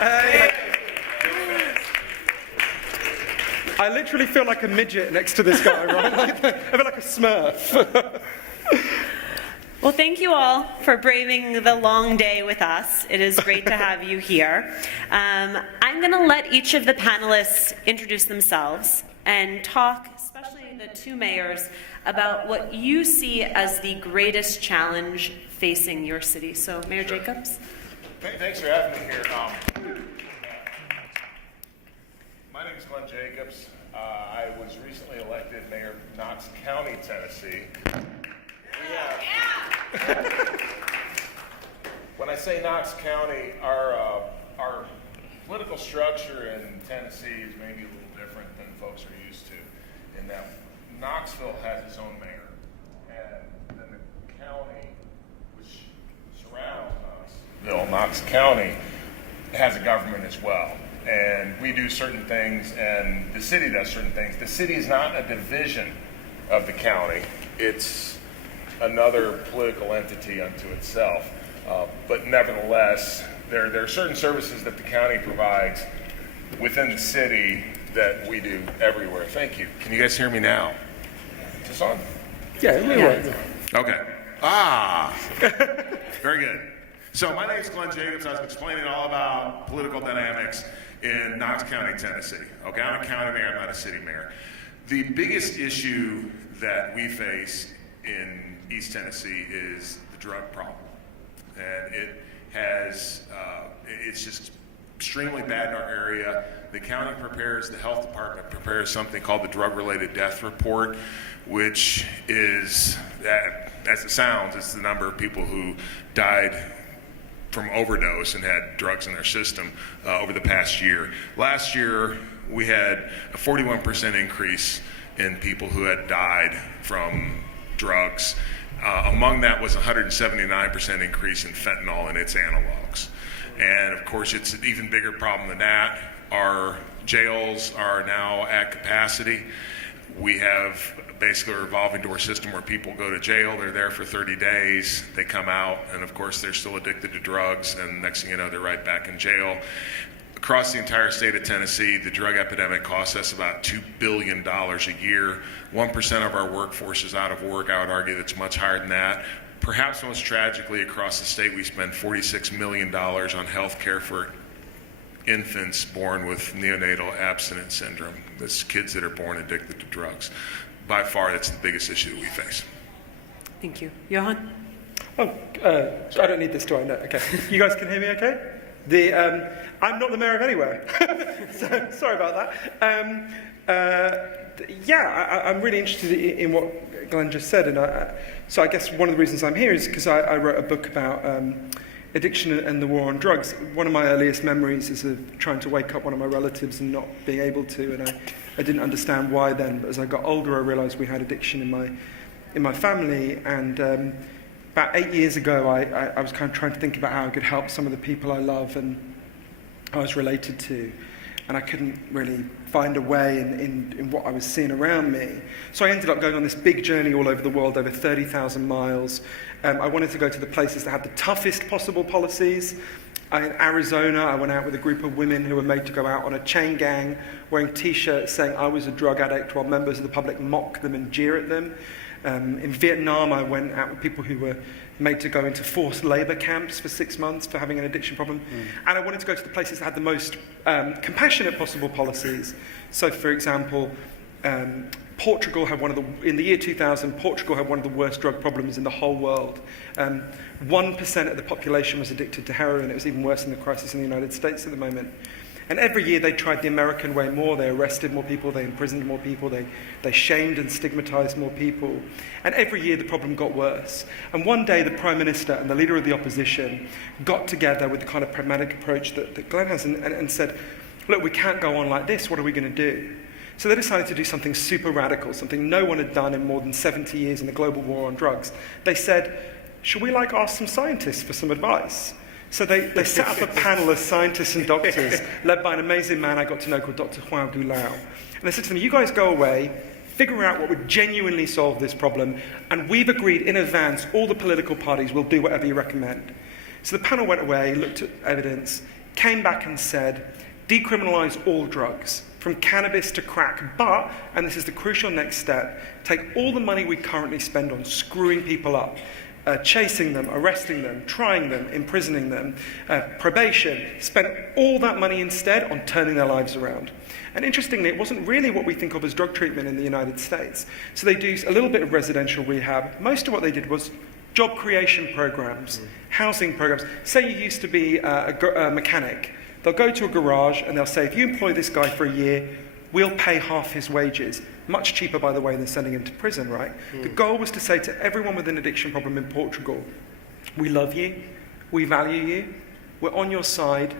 Hey. I literally feel like a midget next to this guy, right? I feel like a smurf. Well, thank you all for braving the long day with us. It is great to have you here. I'm going to let each of the panelists introduce themselves and talk, especially the two mayors, about what you see as the greatest challenge facing your city. So, Mayor Jacobs. Thanks for having me here. My name is Glenn Jacobs. I was recently elected mayor of Knox County, Tennessee. When I say Knox County, our political structure in Tennessee is maybe a little different than folks are used to, in that Knoxville has its own mayor, and then the county, which surrounds Knoxville, Knox County, has a government as well. And we do certain things, and the city does certain things. The city is not a division of the county. It's another political entity unto itself. But nevertheless, there are certain services that the county provides within the city that we do everywhere. Thank you. Can you guys hear me now? Is this on? Yeah, we were. Okay. Very good. So my name is Glenn Jacobs. I was explaining all about political dynamics in Knox County, Tennessee. Okay, I'm a county mayor, I'm not a city mayor. The biggest issue that we face in East Tennessee is the drug problem. And it's just extremely bad in our area. The county prepares, the health department prepares something called the drug-related death report, which is, as it sounds, it's the number of people who died from overdose and had drugs in their system over the past year. Last year, we had a 41% increase in people who had died from drugs. Among that was a 179% increase in fentanyl and its analogs. And of course, it's an even bigger problem than that. Our jails are now at capacity. We have basically a revolving door system where people go to jail, they're there for 30 days, they come out, and of course they're still addicted to drugs, and next thing you know, they're right back in jail. Across the entire state of Tennessee, the drug epidemic costs us about $2 billion a year. 1% of our workforce is out of work. I would argue that's much higher than that. Perhaps most tragically, across the state, we spend $46 million on health care for infants born with neonatal abstinence syndrome. That's kids that are born addicted to drugs. By far, that's the biggest issue that we face. Thank you. Johan? Oh, I don't need this, do I? No, okay. You guys can hear me okay? I'm not the mayor of anywhere, so sorry about that. I'm really interested in what Glenn just said, and so I guess one of the reasons I'm here is because I wrote a book about addiction and the war on drugs. One of my earliest memories is of trying to wake up one of my relatives and not being able to, and I didn't understand why then, but as I got older I realized we had addiction in my family, and about 8 years ago I was kind of trying to think about how I could help some of the people I love and I was related to, and I couldn't really find a way in what I was seeing around me. So I ended up going on this big journey all over the world, over 30,000 miles. I wanted to go to the places that had the toughest possible policies. In Arizona, I went out with a group of women who were made to go out on a chain gang, wearing T-shirts saying I was a drug addict, while members of the public mock them and jeer at them. In Vietnam, I went out with people who were made to go into forced labor camps for 6 months for having an addiction problem. And I wanted to go to the places that had the most compassionate possible policies. So, for example, Portugal had in the year 2000, Portugal had one of the worst drug problems in the whole world. 1% of the population was addicted to heroin. It was even worse than the crisis in the United States at the moment. And every year they tried the American way more. They arrested more people, they imprisoned more people, they shamed and stigmatized more people. And every year the problem got worse. And one day the Prime Minister and the leader of the opposition got together with the kind of pragmatic approach that Glenn has and said, look, we can't go on like this, what are we going to do? So they decided to do something super radical, something no one had done in more than 70 years in the global war on drugs. They said, should we ask some scientists for some advice? So they set up a panel of scientists and doctors led by an amazing man I got to know called Dr. Huang Gulao. And they said to them, you guys go away, figure out what would genuinely solve this problem, and we've agreed in advance, all the political parties will do whatever you recommend. So the panel went away, looked at evidence, came back and said, decriminalize all drugs, from cannabis to crack, but, and this is the crucial next step, take all the money we currently spend on screwing people up, chasing them, arresting them, trying them, imprisoning them, probation, spend all that money instead on turning their lives around. And interestingly, it wasn't really what we think of as drug treatment in the United States. So they do a little bit of residential rehab. Most of what they did was job creation programs, housing programs. Say you used to be a mechanic. They'll go to a garage and they'll say, if you employ this guy for a year, we'll pay half his wages. Much cheaper, by the way, than sending him to prison, right? The goal was to say to everyone with an addiction problem in Portugal, we love you, we value you, we're on your side,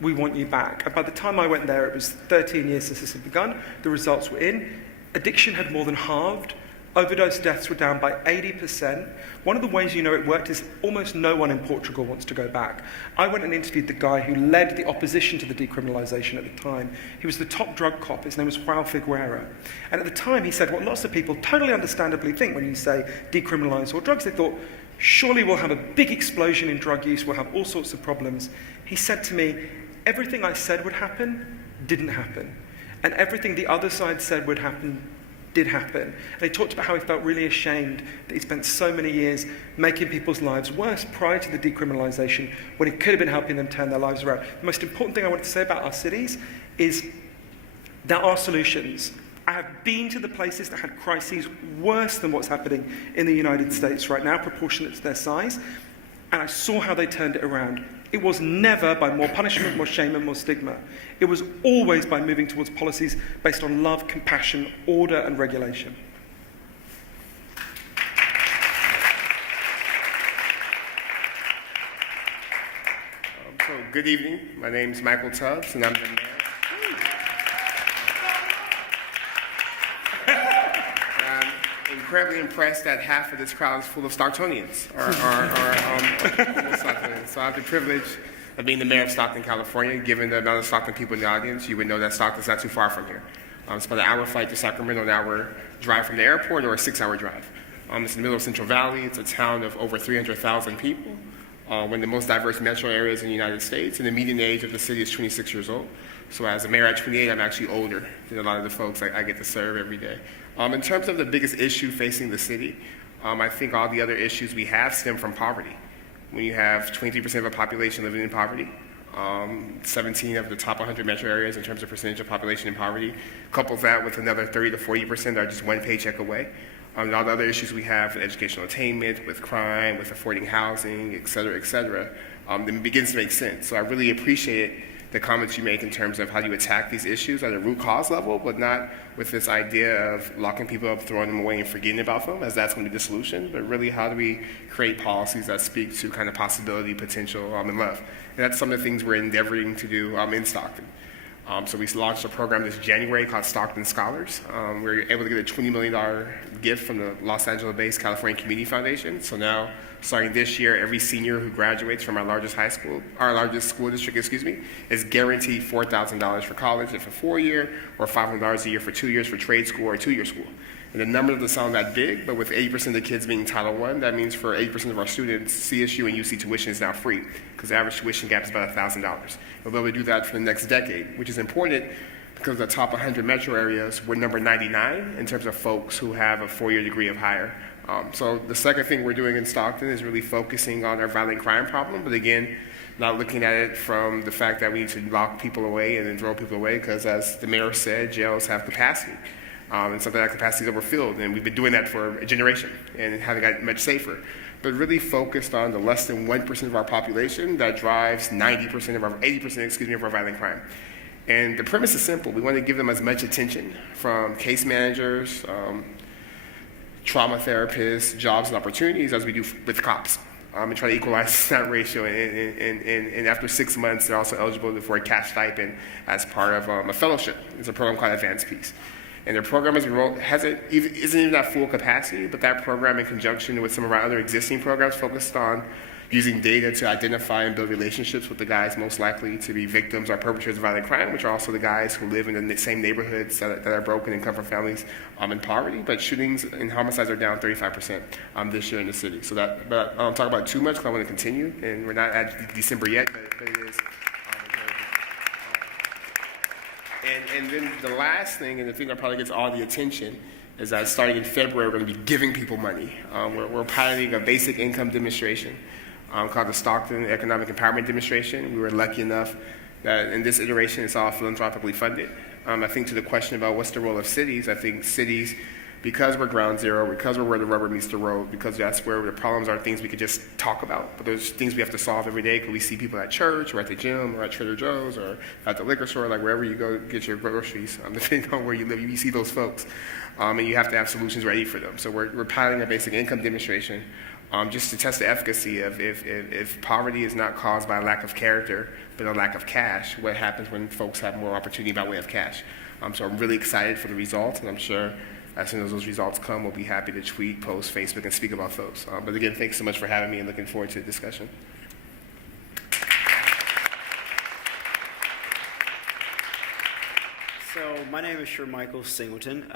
we want you back. And by the time I went there, it was 13 years since this had begun. The results were in. Addiction had more than halved. Overdose deaths were down by 80%. One of the ways you know it worked is almost no one in Portugal wants to go back. I went and interviewed the guy who led the opposition to the decriminalization at the time. He was the top drug cop. His name was João Figueira. And at the time, he said what lots of people totally understandably think when you say decriminalize all drugs. They thought, surely we'll have a big explosion in drug use, we'll have all sorts of problems. He said to me, everything I said would happen didn't happen. And everything the other side said would happen did happen. And he talked about how he felt really ashamed that he spent so many years making people's lives worse prior to the decriminalization when he could have been helping them turn their lives around. The most important thing I want to say about our cities is there are solutions. I have been to the places that had crises worse than what's happening in the United States right now, proportionate to their size, and I saw how they turned it around. It was never by more punishment, more shame, and more stigma. It was always by moving towards policies based on love, compassion, order, and regulation. So, good evening. My name is Michael Tubbs, and I'm the mayor. Incredibly impressed that half of this crowd is full of Stocktonians, or Stocktonians. So I have the privilege of being the mayor of Stockton, California. Given the amount of Stockton people in the audience, you would know that Stockton's not too far from here. It's about an hour flight to Sacramento, an hour drive from the airport, or a 6-hour drive. It's in the middle of Central Valley. It's a town of over 300,000 people, one of the most diverse metro areas in the United States, and the median age of the city is 26 years old. So as a mayor at 28, I'm actually older than a lot of the folks I get to serve every day. In terms of the biggest issue facing the city, I think all the other issues we have stem from poverty. When you have 23% of the population living in poverty, 17 of the top 100 metro areas in terms of percentage of population in poverty, couple that with another 30 to 40% that are just one paycheck away. And all the other issues we have with educational attainment, with crime, with affording housing, et cetera, it begins to make sense. So I really appreciate the comments you make in terms of how you attack these issues at a root cause level, but not with this idea of locking people up, throwing them away, and forgetting about them, as that's going to be the solution, but really how do we create policies that speak to kind of possibility, potential, and love. And that's some of the things we're endeavoring to do in Stockton. So we launched a program this January called Stockton Scholars. We were able to get a $20 million gift from the Los Angeles-based California Community Foundation. So now, starting this year, every senior who graduates from our largest school district, is guaranteed $4,000 for college if a 4-year, or $500 a year for 2 years for trade school or a 2-year school. And the number doesn't sound that big, but with 80% of the kids being Title I, that means for 80% of our students, CSU and UC tuition is now free, because the average tuition gap is about $1,000. We'll be able to do that for the next decade, which is important because the top 100 metro areas, we're number 99 in terms of folks who have a 4-year degree or higher. So the second thing we're doing in Stockton is really focusing on our violent crime problem, but again, not looking at it from the fact that we need to lock people away and then throw people away, because as the mayor said, jails have capacity. And something that capacity is overfilled, and we've been doing that for a generation and haven't gotten much safer. But really focused on the less than 1% of our population that drives 80% of our violent crime. And the premise is simple. We want to give them as much attention from case managers, trauma therapists, jobs and opportunities as we do with cops. And try to equalize that ratio. And after 6 months, they're also eligible for a cash stipend as part of a fellowship. It's a program called Advanced Peace. And their program isn't even at full capacity, but that program, in conjunction with some of our other existing programs, focused on using data to identify and build relationships with the guys most likely to be victims or perpetrators of violent crime, which are also the guys who live in the same neighborhoods that are broken and come from families in poverty. But shootings and homicides are down 35% this year in the city. But I don't talk about it too much because I want to continue, and we're not at December yet, but it is And then the last thing, and the thing that probably gets all the attention, is that starting in February, we're going to be giving people money. We're piloting a basic income demonstration called the Stockton Economic Empowerment Demonstration. We were lucky enough that in this iteration, it's all philanthropically funded. I think to the question about what's the role of cities, I think cities, because we're ground zero, because we're where the rubber meets the road, because that's where the problems are things we could just talk about, but there's things we have to solve every day because we see people at church or at the gym or at Trader Joe's or at the liquor store, like wherever you go get your groceries, depending on where you live, you see those folks, and you have to have solutions ready for them. So we're piloting a basic income demonstration just to test the efficacy of if poverty is not caused by a lack of character, but a lack of cash, what happens when folks have more opportunity by way of cash. So I'm really excited for the results, and I'm sure as soon as those results come, we'll be happy to tweet, post, Facebook, and speak about those. But again, thanks so much for having me and looking forward to the discussion. So my name is Michael Singleton.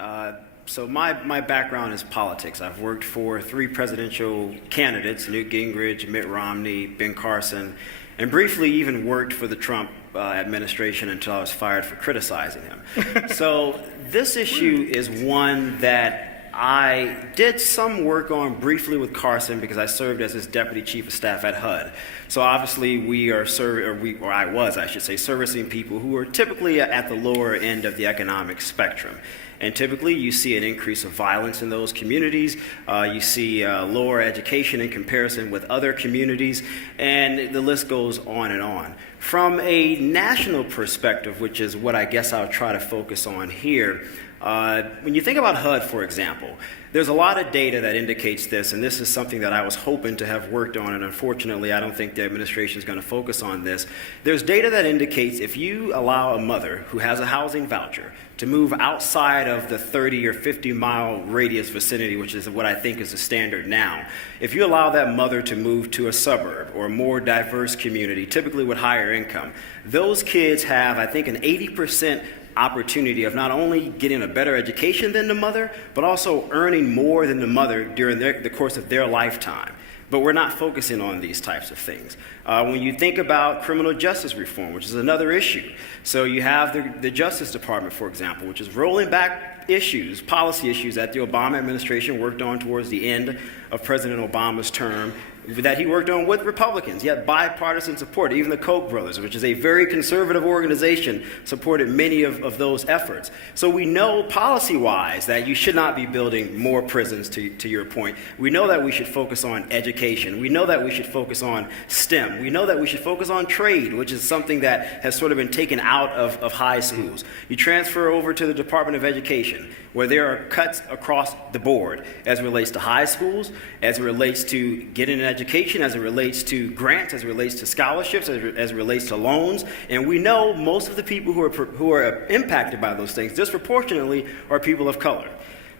So my background is politics. I've worked for 3 presidential candidates, Newt Gingrich, Mitt Romney, Ben Carson, and briefly even worked for the Trump administration until I was fired for criticizing him. So this issue is one that I did some work on briefly with Carson because I served as his deputy chief of staff at HUD. So obviously we are I was servicing people who are typically at the lower end of the economic spectrum. And typically you see an increase of violence in those communities. You see lower education in comparison with other communities, and the list goes on and on. From a national perspective, which is what I guess I'll try to focus on here, when you think about HUD, for example, there's a lot of data that indicates this, and this is something that I was hoping to have worked on, and unfortunately I don't think the administration is going to focus on this. There's data that indicates if you allow a mother who has a housing voucher to move outside of the 30 or 50 mile radius vicinity, which is what I think is the standard now, if you allow that mother to move to a suburb or a more diverse community, typically with higher income, those kids have, I think, an 80% opportunity of not only getting a better education than the mother, but also earning more than the mother during the course of their lifetime. But we're not focusing on these types of things. When you think about criminal justice reform, which is another issue, so you have the Justice Department, for example, which is rolling back issues, policy issues that the Obama administration worked on towards the end of President Obama's term, that he worked on with Republicans. He had bipartisan support. Even the Koch brothers, which is a very conservative organization, supported many of those efforts. So we know policy-wise that you should not be building more prisons, to your point. We know that we should focus on education. We know that we should focus on STEM. We know that we should focus on trade, which is something that has sort of been taken out of high schools. You transfer over to the Department of Education, where there are cuts across the board as it relates to high schools, as it relates to getting an education, as it relates to grants, as it relates to scholarships, as it relates to loans. And we know most of the people who are impacted by those things disproportionately are people of color.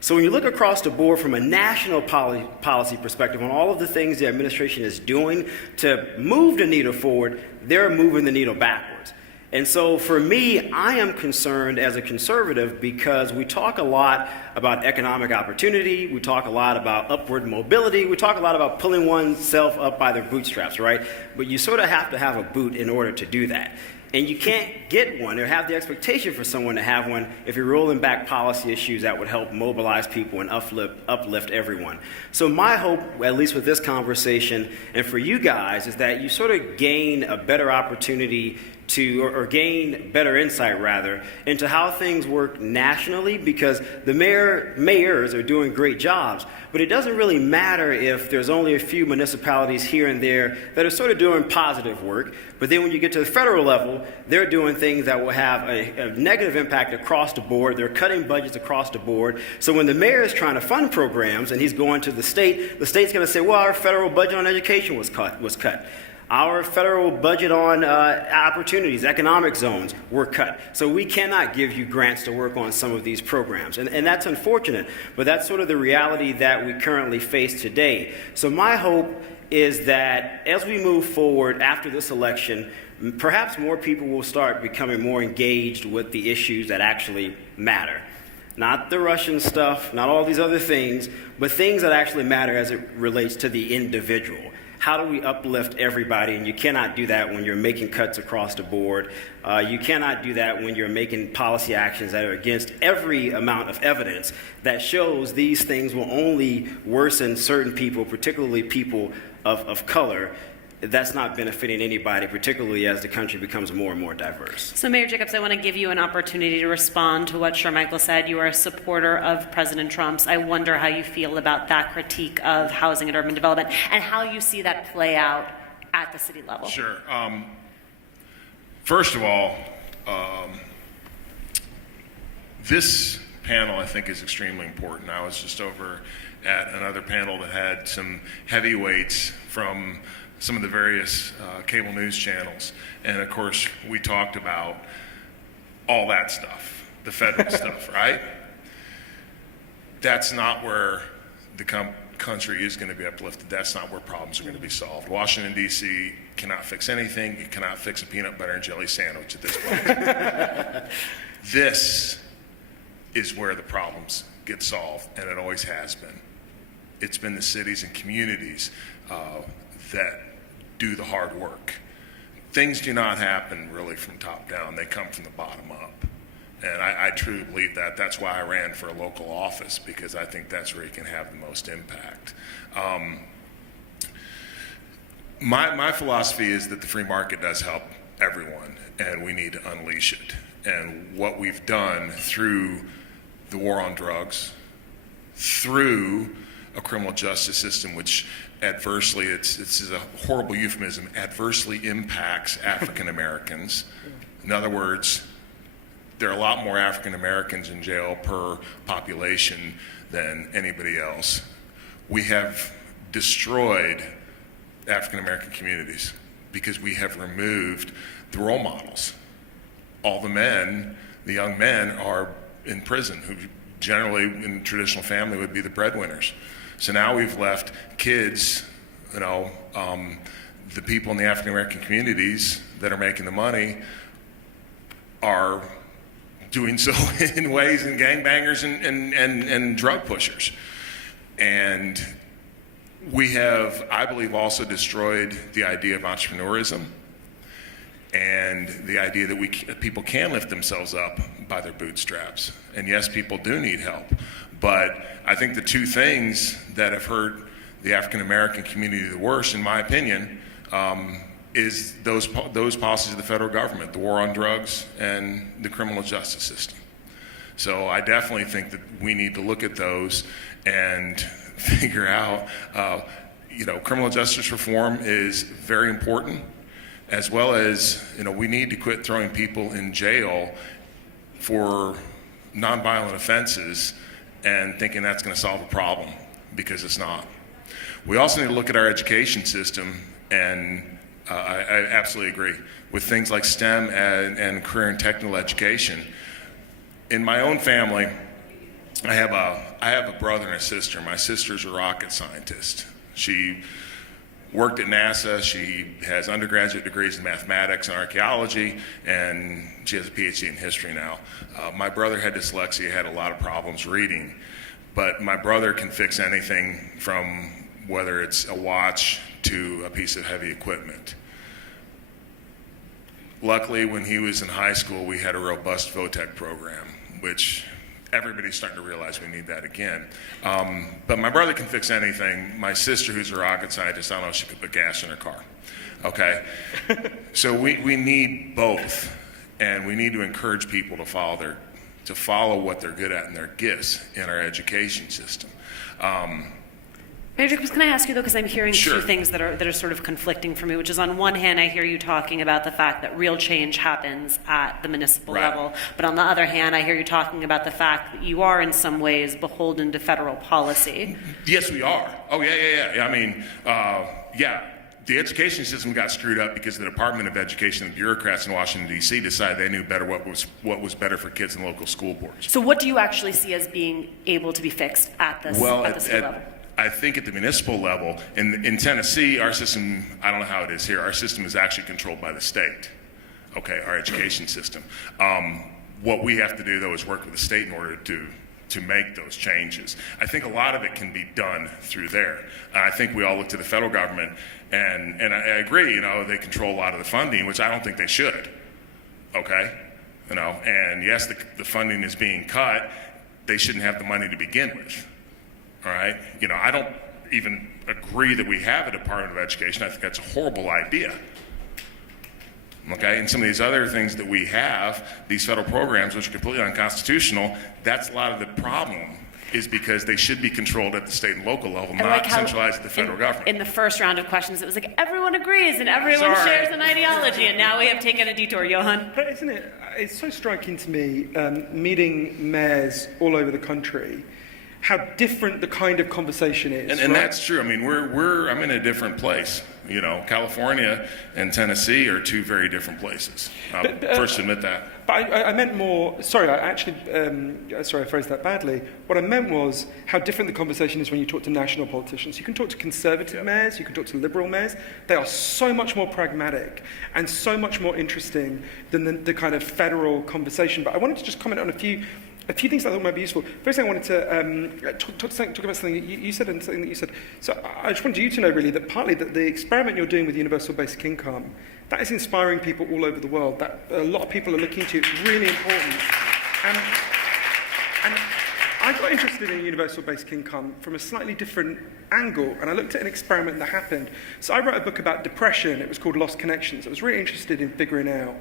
So when you look across the board from a national policy perspective on all of the things the administration is doing to move the needle forward, they're moving the needle backwards. And so for me, I am concerned as a conservative because we talk a lot about economic opportunity, we talk a lot about upward mobility, we talk a lot about pulling oneself up by their bootstraps, right? But you sort of have to have a boot in order to do that. And you can't get one or have the expectation for someone to have one if you're rolling back policy issues that would help mobilize people and uplift everyone. So my hope, at least with this conversation, and for you guys, is that you sort of gain a better opportunity or gain better insight, rather, into how things work nationally, because the mayors are doing great jobs, but it doesn't really matter if there's only a few municipalities here and there that are sort of doing positive work, but then when you get to the federal level, they're doing things that will have a negative impact across the board. They're cutting budgets across the board. So when the mayor is trying to fund programs and he's going to the state's going to say, well, our federal budget on education was cut. Our federal budget on opportunities, economic zones, were cut. So we cannot give you grants to work on some of these programs. And that's unfortunate, but that's sort of the reality that we currently face today. So my hope is that as we move forward after this election, perhaps more people will start becoming more engaged with the issues that actually matter. Not the Russian stuff, not all these other things, but things that actually matter as it relates to the individual. how do we uplift everybody? And you cannot do that when you're making cuts across the board. You cannot do that when you're making policy actions that are against every amount of evidence that shows these things will only worsen certain people, particularly people of color. That's not benefiting anybody, particularly as the country becomes more and more diverse. So, Mayor Jacobs, I want to give you an opportunity to respond to what Shermichael said. You are a supporter of President Trump's. I wonder how you feel about that critique of housing and urban development and how you see that play out at the city level. Sure. First of all, this panel, I think, is extremely important. I was just over at another panel that had some heavyweights from some of the various cable news channels. And of course, we talked about all that stuff, the federal stuff, right? That's not where the country is going to be uplifted. That's not where problems are going to be solved. Washington, D.C. cannot fix anything. You cannot fix a peanut butter and jelly sandwich at this point. This is where the problems get solved, and it always has been. It's been the cities and communities that do the hard work. Things do not happen really from top down. They come from the bottom up. And I truly believe that. That's why I ran for a local office, because I think that's where you can have the most impact. My philosophy is that the free market does help everyone, and we need to unleash it. And what we've done through the war on drugs, through a criminal justice system which adversely, it's a horrible euphemism, adversely impacts African Americans. In other words, there are a lot more African Americans in jail per population than anybody else. We have destroyed African American communities because we have removed the role models. All the men, the young men, are in prison, who generally in traditional family would be the breadwinners. So now we've left kids, the people in the African American communities that are making the money are doing so in ways in gangbangers and drug pushers. And we have, I believe, also destroyed the idea of entrepreneurism and the idea that people can lift themselves up by their bootstraps. And yes, people do need help. But I think the two things that have hurt the African American community the worst, in my opinion, is those policies of the federal government, the war on drugs and the criminal justice system. So I definitely think that we need to look at those and figure out, criminal justice reform is very important, as well as, we need to quit throwing people in jail for nonviolent offenses and thinking that's going to solve a problem, because it's not. We also need to look at our education system, and I absolutely agree with things like STEM and career and technical education. In my own family, I have a brother and a sister. My sister's a rocket scientist. She worked at NASA. She has undergraduate degrees in mathematics and archaeology, and she has a PhD in history now. My brother had dyslexia, had a lot of problems reading, but my brother can fix anything from whether it's a watch to a piece of heavy equipment. Luckily, when he was in high school, we had a robust VOTEC program, which everybody's starting to realize we need that again. But my brother can fix anything. My sister, who's a rocket scientist, I don't know if she could put gas in her car. Okay? So we need both, and we need to encourage people to follow what they're good at and their gifts in our education system. Mayor Jacobs, can I ask you, though, because I'm hearing Sure. two things that are sort of conflicting for me, which is, on one hand, I hear you talking about the fact that real change happens at the municipal Right. level, but on the other hand, I hear you talking about the fact that you are in some ways beholden to federal policy. Yes, we are. Oh, yeah. I mean, the education system got screwed up because the Department of Education and bureaucrats in Washington, D.C. decided they knew better what was better for kids in local school boards. So what do you actually see as being able to be fixed at the city level? I think at the municipal level, in Tennessee, our system, I don't know how it is here, our system is actually controlled by the state, okay, our education system. What we have to do, though, is work with the state in order to to make those changes. I think a lot of it can be done through there. I think we all look to the federal government, and I agree, they control a lot of the funding, which I don't think they should, okay? And yes, the funding is being cut. They shouldn't have the money to begin with, all right? I don't even agree that we have a Department of Education. I think that's a horrible idea. Okay, and some of these other things that we have, these federal programs, which are completely unconstitutional, that's a lot of the problem, is because they should be controlled at the state and local level, not centralized at the federal government. In the first round of questions, it was like everyone agrees and everyone shares an ideology, and now we have taken a detour. Johan? But isn't it, it's so striking to me, meeting mayors all over the country, how different the kind of conversation is. And that's true. I mean, I'm in a different place. California and Tennessee are two very different places. I'll first admit that. But I meant more, sorry, I phrased that badly. What I meant was how different the conversation is when you talk to national politicians. You can talk to conservative mayors, you can talk to liberal mayors. They are so much more pragmatic and so much more interesting than the kind of federal conversation. But I wanted to just comment on a few things I thought might be useful. First thing I wanted to talk about something that you said and something that you said. So I just wanted you to know really that partly that the experiment you're doing with universal basic income, that is inspiring people all over the world. That a lot of people are looking to. It's really important. And I got interested in universal basic income from a slightly different angle, and I looked at an experiment that happened. So I wrote a book about depression. It was called Lost Connections. I was really interested in figuring out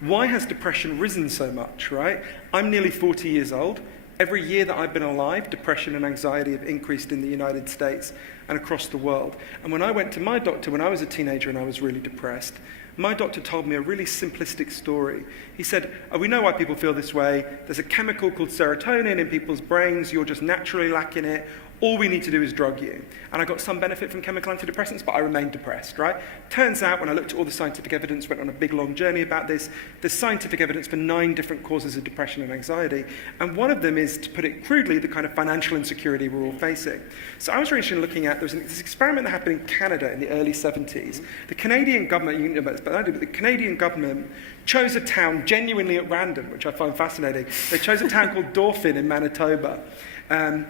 why has depression risen so much, right? I'm nearly 40 years old. Every year that I've been alive, depression and anxiety have increased in the United States and across the world. And when I went to my doctor when I was a teenager and I was really depressed, my doctor told me a really simplistic story. He said, we know why people feel this way. There's a chemical called serotonin in people's brains. You're just naturally lacking it. All we need to do is drug you. And I got some benefit from chemical antidepressants, but I remained depressed, right? Turns out, when I looked at all the scientific evidence, went on a big, long journey about this, there's scientific evidence for 9 different causes of depression and anxiety. And one of them is, to put it crudely, the kind of financial insecurity we're all facing. So I was really interested in looking at, there was this experiment that happened in Canada in the early 70s. The Canadian government, you know about this, but I do, but the Canadian government chose a town genuinely at random, which I find fascinating. They chose a town called Dauphin in Manitoba. And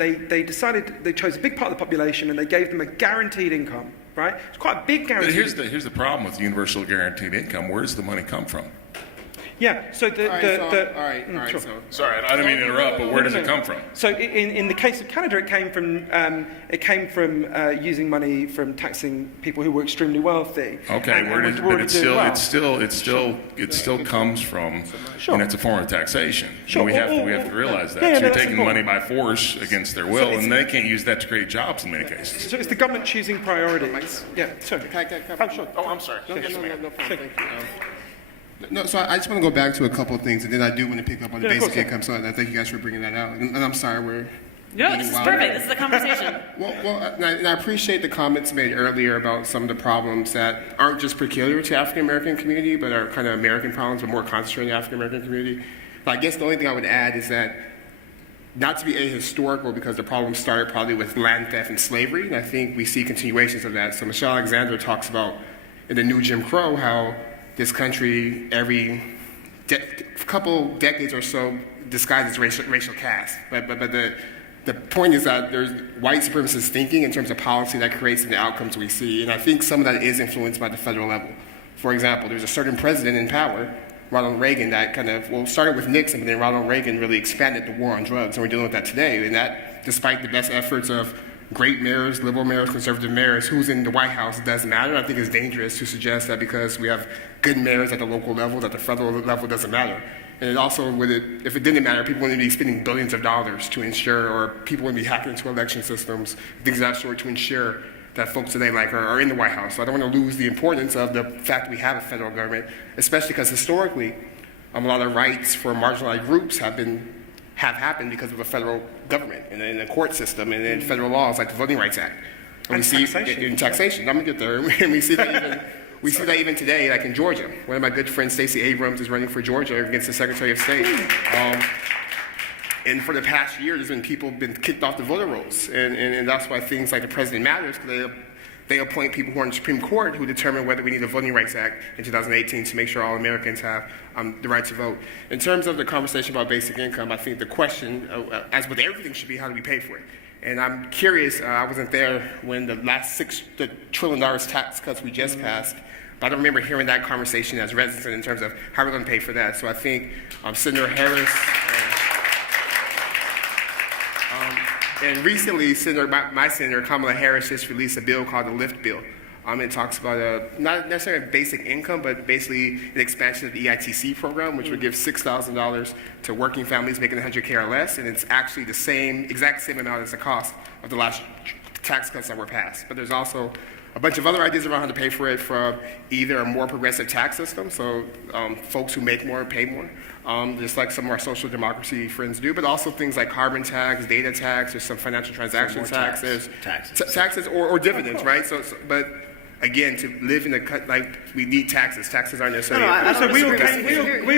they decided, they chose a big part of the population and they gave them a guaranteed income, right? It's quite a big guarantee. But here's the problem with universal guaranteed income. Where does the money come from? Yeah, so Sure. Sorry, I didn't mean to interrupt, but where does it come from? So in the case of Canada, it came from using money from taxing people who were extremely wealthy. Okay, but it still comes from, and it's a form of taxation. Sure. We have to realize that. Yeah, so you're that's taking money by force against their will, and they can't use that to create jobs in many cases. So it's the government choosing priorities. Yeah, sorry. Oh, sure. Oh, I'm sorry. No problem. Thank you. No, so I just want to go back to a couple of things, and then I do want to pick up on the basic income. So I thank you guys for bringing that out. And I'm sorry, No, this is perfect. This is the conversation. And I appreciate the comments made earlier about some of the problems that aren't just peculiar to African American community, but are kind of American problems, but more concentrated in the African American community. But I guess the only thing I would add is that, not to be ahistorical, because the problem started probably with land theft and slavery, and I think we see continuations of that. So Michelle Alexander talks about in the new Jim Crow how this country, every couple decades or so, disguises racial caste. But the point is that there's white supremacist thinking in terms of policy that creates the outcomes we see. And I think some of that is influenced by the federal level. For example, there's a certain president in power, Ronald Reagan, that started with Nixon, but then Ronald Reagan really expanded the war on drugs. And we're dealing with that today. And that, despite the best efforts of great mayors, liberal mayors, conservative mayors, who's in the White House doesn't matter. I think it's dangerous to suggest that because we have good mayors at the local level, that the federal level doesn't matter. And it also, if it didn't matter, people wouldn't be spending billions of dollars to ensure, or people wouldn't be hacking into election systems, things of that sort, to ensure that folks today are in the White House. So I don't want to lose the importance of the fact that we have a federal government, especially because historically, a lot of rights for marginalized groups have happened because of the federal government and in the court system and in federal laws like the Voting Rights Act. And we see taxation. in taxation. I'm gonna get there. And we see that even today, like in Georgia. One of my good friends, Stacey Abrams, is running for Georgia against the Secretary of State. And for the past year, there's been people been kicked off the voter rolls, and that's why things like the president matters, because they appoint people who are in the Supreme Court who determine whether we need a Voting Rights Act in 2018 to make sure all Americans have the right to vote. In terms of the conversation about basic income, I think the question, as with everything, should be how do we pay for it? And I'm curious, I wasn't there when the last $6 trillion tax cuts we just passed, but I don't remember hearing that conversation as residents in terms of how we're going to pay for that. So I think Senator Harris, and recently, my senator, Kamala Harris, just released a bill called the LIFT bill. It talks about not necessarily basic income, but basically the expansion of the EITC program, which would give $6,000 to working families making $100K or less, and it's actually the exact same amount as the cost of the last tax cuts that were passed. But there's also a bunch of other ideas around how to pay for it, from either a more progressive tax system, so folks who make more pay more, just like some of our social democracy friends do, but also things like carbon tax, data tax, there's some financial transaction taxes, taxes or dividends, right? But again, to live in we need taxes. Taxes aren't necessarily. We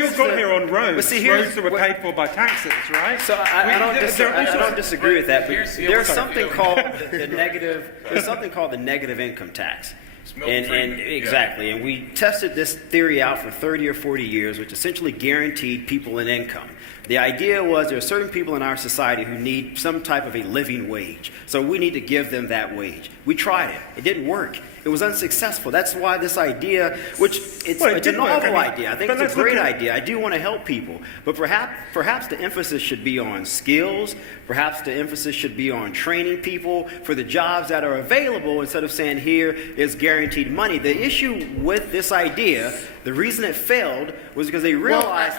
all got here on roads. Roads that were paid for by taxes, right? So I don't disagree with that. But there's something called the negative. There's something called the negative income tax. Exactly, and we tested this theory out for 30 or 40 years, which essentially guaranteed people an income. The idea was there are certain people in our society who need some type of a living wage, so we need to give them that wage. We tried it. It didn't work. It was unsuccessful. That's why this idea, which it's a novel idea. I think it's a great idea. I do want to help people. But perhaps the emphasis should be on skills. Perhaps the emphasis should be on training people for the jobs that are available instead of saying here is guaranteed money. The issue with this idea, the reason it failed was because they realized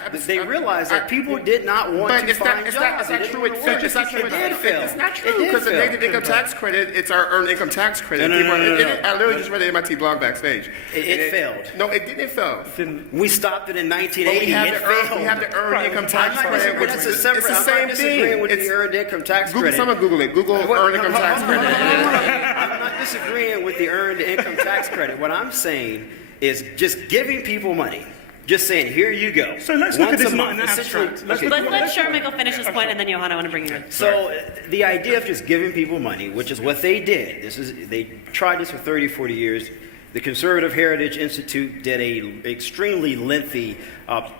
that people did not want to find jobs. It's not true. It's not true because the negative income tax credit, it's our earned income tax credit. I literally just read the MIT blog backstage. It failed. No, it didn't fail. We stopped it in 1980. We have the earned income tax credit, which is the same thing. With the earned income tax credit. Someone Google it. Google earned income tax credit. I'm not disagreeing with the earned income tax credit. What I'm saying is just giving people money. Just saying, here you go. So let's look at this not in the abstract. Let Sharmichael finish his point, and then Johanna, I want to bring you in. So the idea of just giving people money, which is what they did. They tried this for 30, 40 years. The Conservative Heritage Institute did an extremely lengthy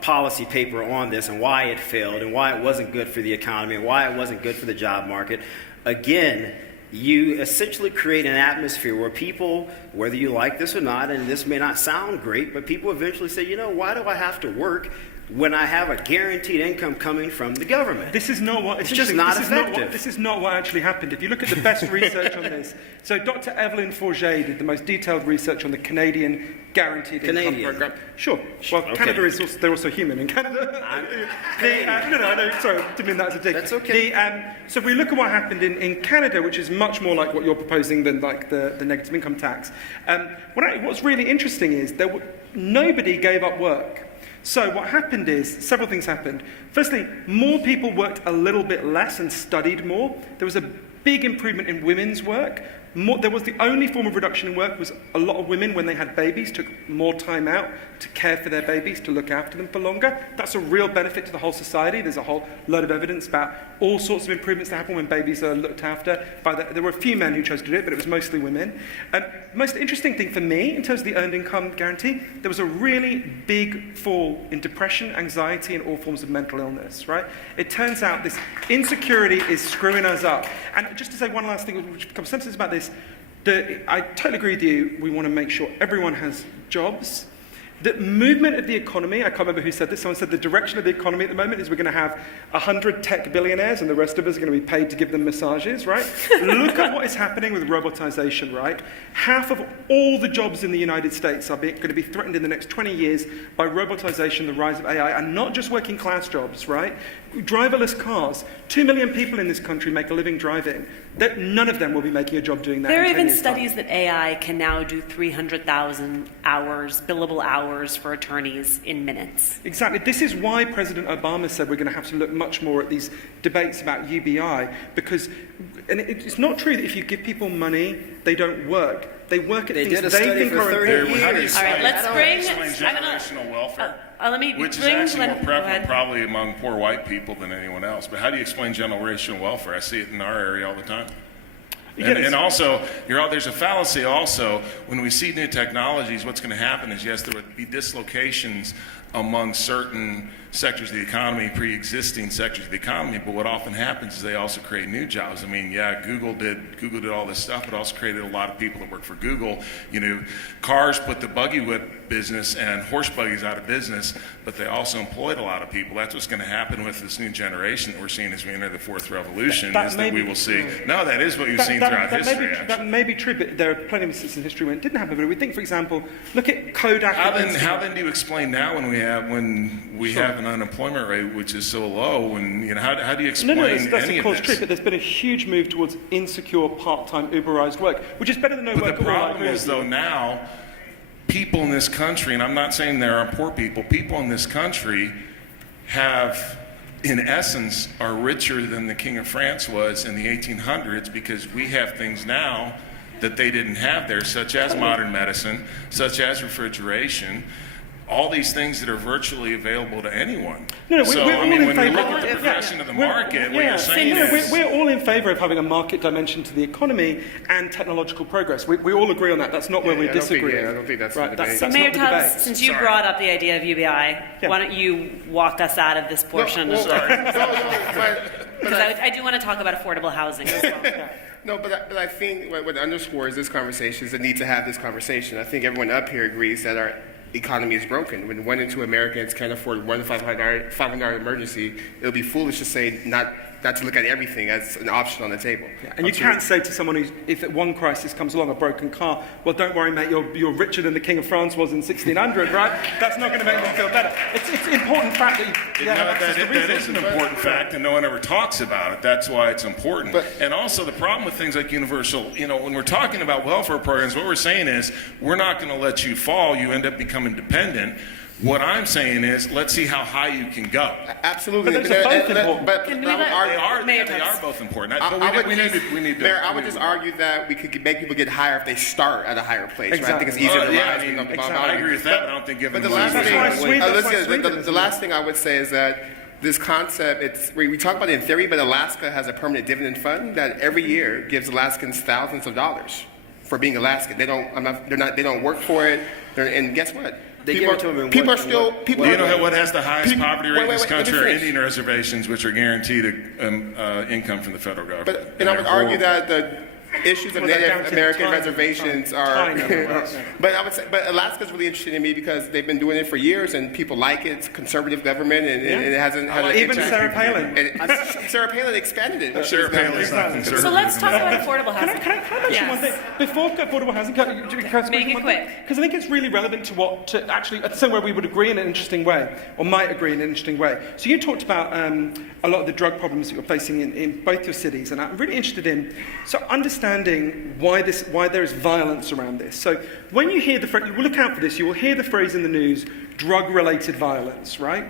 policy paper on this and why it failed and why it wasn't good for the economy and why it wasn't good for the job market. Again, you essentially create an atmosphere where people, whether you like this or not, and this may not sound great, but people eventually say, why do I have to work when I have a guaranteed income coming from the government? This is not what... It's just not effective. This is not what actually happened. If you look at the best research on this, so Dr. Evelyn Forget did the most detailed research on the Canadian guaranteed income program. Sure. Well, okay. Canada is also, they're also human in Canada. Sorry, didn't mean that as a dig. That's okay. So if we look at what happened in Canada, which is much more like what you're proposing than like the negative income tax, what's really interesting is nobody gave up work. So what happened is, several things happened. Firstly, more people worked a little bit less and studied more. There was a big improvement in women's work. There was the only form of reduction in work was a lot of women, when they had babies, took more time out to care for their babies, to look after them for longer. That's a real benefit to the whole society. There's a whole load of evidence about all sorts of improvements that happen when babies are looked after. There were a few men who chose to do it, but it was mostly women. Most interesting thing for me, in terms of the earned income guarantee, there was a really big fall in depression, anxiety, and all forms of mental illness, right? It turns out this insecurity is screwing us up. And just to say one last thing, which becomes sensitive about this, I totally agree with you. We want to make sure everyone has jobs. The movement of the economy, I can't remember who said this, someone said the direction of the economy at the moment is we're going to have 100 tech billionaires and the rest of us are going to be paid to give them massages, right? Look at what is happening with robotization, right? Half of all the jobs in the United States are going to be threatened in the next 20 years by robotization, the rise of AI, and not just working class jobs, right? Driverless cars. 2 million people in this country make a living driving. None of them will be making a job doing that. There are even studies that AI can now do 300,000 hours, billable hours for attorneys in minutes. Exactly. This is why President Obama said we're going to have to look much more at these debates about UBI, because it's not true that if you give people money, they don't work. They work at things they think are important. All right, let's bring... generational welfare. Which is actually more prevalent probably among poor white people than anyone else. But how do you explain generational welfare? I see it in our area all the time. And also, there's a fallacy also. When we see new technologies, what's going to happen is, yes, there would be dislocations among certain sectors of the economy, pre-existing sectors of the economy, but what often happens is they also create new jobs. I mean, yeah, Google did all this stuff, but also created a lot of people that work for Google. You know, cars put the buggy whip business and horse buggies out of business, but they also employed a lot of people. That's what's going to happen with this new generation that we're seeing as we enter the fourth revolution, we will see. No, that is what you've seen throughout history, actually. That may be true, but there are plenty of instances in history when it didn't happen. But we think, for example, look at Kodak. How then do you explain now when we have an unemployment rate which is so low? And how do you explain that's any of course of true, this? but there's been a huge move towards insecure, part-time, Uberized work, which is better than no work But the at all. problem is, though, now people in this country, and I'm not saying there are poor people in this country have, in essence, are richer than the King of France was in the 1800s, because we have things now that they didn't have there, such as modern medicine, such as refrigeration, all these things that are virtually available to anyone. We're all when in you favour look at the progression of the market, what you're saying is... We're all in favour of having a market dimension to the economy and technological progress. We all agree on that. That's not where we disagree. I don't think that's right. the debate. So, Mayor Tubbs, since you brought up the idea of UBI, why don't you walk us out of this portion? But Because I do want to talk about affordable housing as well. No, but I think what underscores this conversation is the need to have this conversation. I think everyone up here agrees that our economy is broken. When 1 in 2 Americans can't afford $1 to $500 emergency, it would be foolish to say not to look at everything as an option on the table. Yeah, and you can't say to someone if one crisis comes along, a broken car, well, don't worry, mate, you're richer than the King of France was in 1600, right? That's not going to make them feel better. It's an important fact that is an important fact, and no one ever talks about it. That's why it's important. And also, the problem with things like universal, when we're talking about welfare programs, what we're saying is we're not going to let you fall. You end up becoming dependent. What I'm saying is, let's see how high you can go. Absolutely. But those are both important. They are both important. We need to. Mayor, I would just argue that we could make people get higher if they start at a higher place. Right? I think it's easier to rise. I agree with that, but I don't think giving them the last thing I would say is that this concept, we talk about it in theory, but Alaska has a permanent dividend fund that every year gives Alaskans thousands of dollars for being Alaskan. They don't work for it. And guess what? People are still. You know what has the highest poverty rate in this country are Indian reservations, which are guaranteed income from the federal government. And I would argue that the issues of Native American reservations are. But Alaska's really interesting to me because they've been doing it for years, and people like it. It's conservative government, and it hasn't had an even Sarah Palin. Sarah Palin expanded it. Sarah Palin is not conservative. So let's talk about affordable housing. Can I mention one thing before affordable housing? Make it quick. Because I think it's really relevant to actually somewhere we would agree in an interesting way, or might agree in an interesting way. So you talked about a lot of the drug problems that you're facing in both your cities, and I'm really interested in understanding why there is violence around this. So when you hear the phrase, you will look out for this. You will hear the phrase in the news, drug-related violence, right?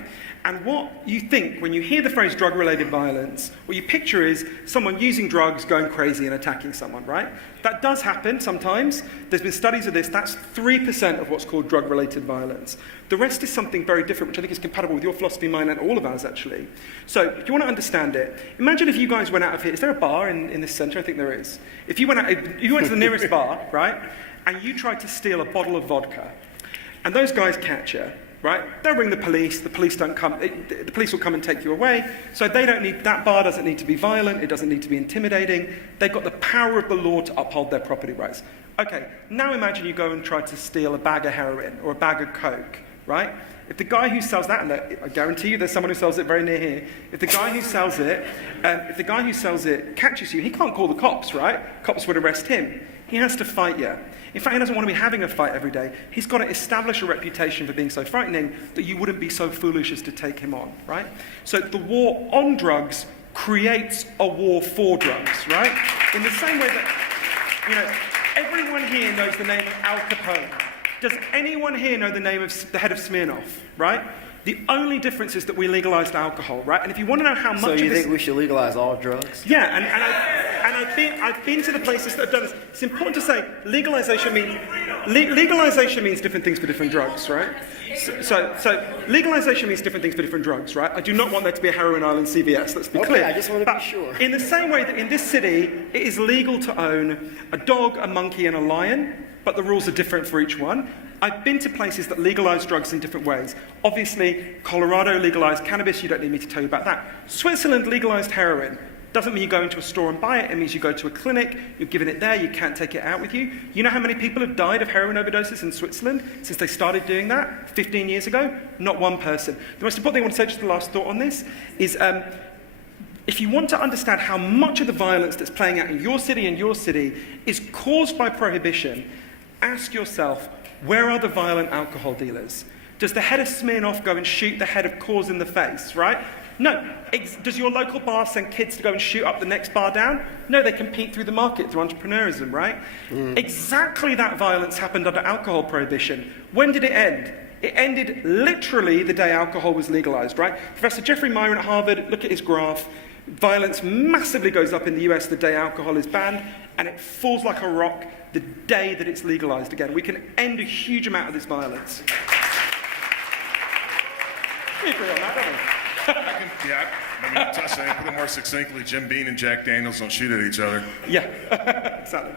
And what you think when you hear the phrase drug-related violence, what you picture is someone using drugs, going crazy and attacking someone, right? That does happen sometimes. There's been studies of this. That's 3% of what's called drug-related violence. The rest is something very different, which I think is compatible with your philosophy, mine, and all of ours, actually. So if you want to understand it, imagine if you guys went out of here. Is there a bar in this centre? I think there is. If you went to the nearest bar, right, and you tried to steal a bottle of vodka, and those guys catch you, right? They'll ring the police. The police don't come. The police will come and take you away. So they don't need that bar. Doesn't need to be violent. It doesn't need to be intimidating. They've got the power of the law to uphold their property rights. Okay. Now imagine you go and try to steal a bag of heroin or a bag of coke, right? If the guy who sells that, and I guarantee you there's someone who sells it very near here. If the guy who sells it, catches you, he can't call the cops, right? Cops would arrest him. He has to fight you. In fact, he doesn't want to be having a fight every day. He's got to establish a reputation for being so frightening that you wouldn't be so foolish as to take him on, right? So the war on drugs creates a war for drugs, right? In the same way that, everyone here knows the name of Al Capone. Does anyone here know the name of the head of Smirnoff, right? The only difference is that we legalized alcohol, right? And if you want to know how much So you think we should legalize all drugs? Yeah, and I've been to the places that have done this. It's important to say legalization means legalization means different things for different drugs, right? So legalization means different things for different drugs, right? I do not want there to be a heroin aisle in CVS, let's be clear. I just want to But be sure. in the same way that in this city, it is legal to own a dog, a monkey, and a lion, but the rules are different for each one. I've been to places that legalize drugs in different ways. Obviously, Colorado legalized cannabis, you don't need me to tell you about that. Switzerland legalized heroin. Doesn't mean you go into a store and buy it, it means you go to a clinic, you're given it there, you can't take it out with you. You know how many people have died of heroin overdoses in Switzerland since they started doing that 15 years ago? Not one person. The most important thing I want to say, just the last thought on this, is if you want to understand how much of the violence that's playing out in your city is caused by prohibition, ask yourself, where are the violent alcohol dealers? Does the head of Smirnoff go and shoot the head of Coors in the face, right? No. Does your local bar send kids to go and shoot up the next bar down? No, they compete through the market, through entrepreneurism, right? Exactly that violence happened under alcohol prohibition. When did it end? It ended literally the day alcohol was legalized, right? Professor Jeffrey Myron at Harvard, look at his graph. Violence massively goes up in the US the day alcohol is banned, and it falls like a rock the day that it's legalized again. We can end a huge amount of this violence. We agree on that, don't we? To put it more succinctly, Jim Beam and Jack Daniels don't shoot at each other. Yeah, exactly.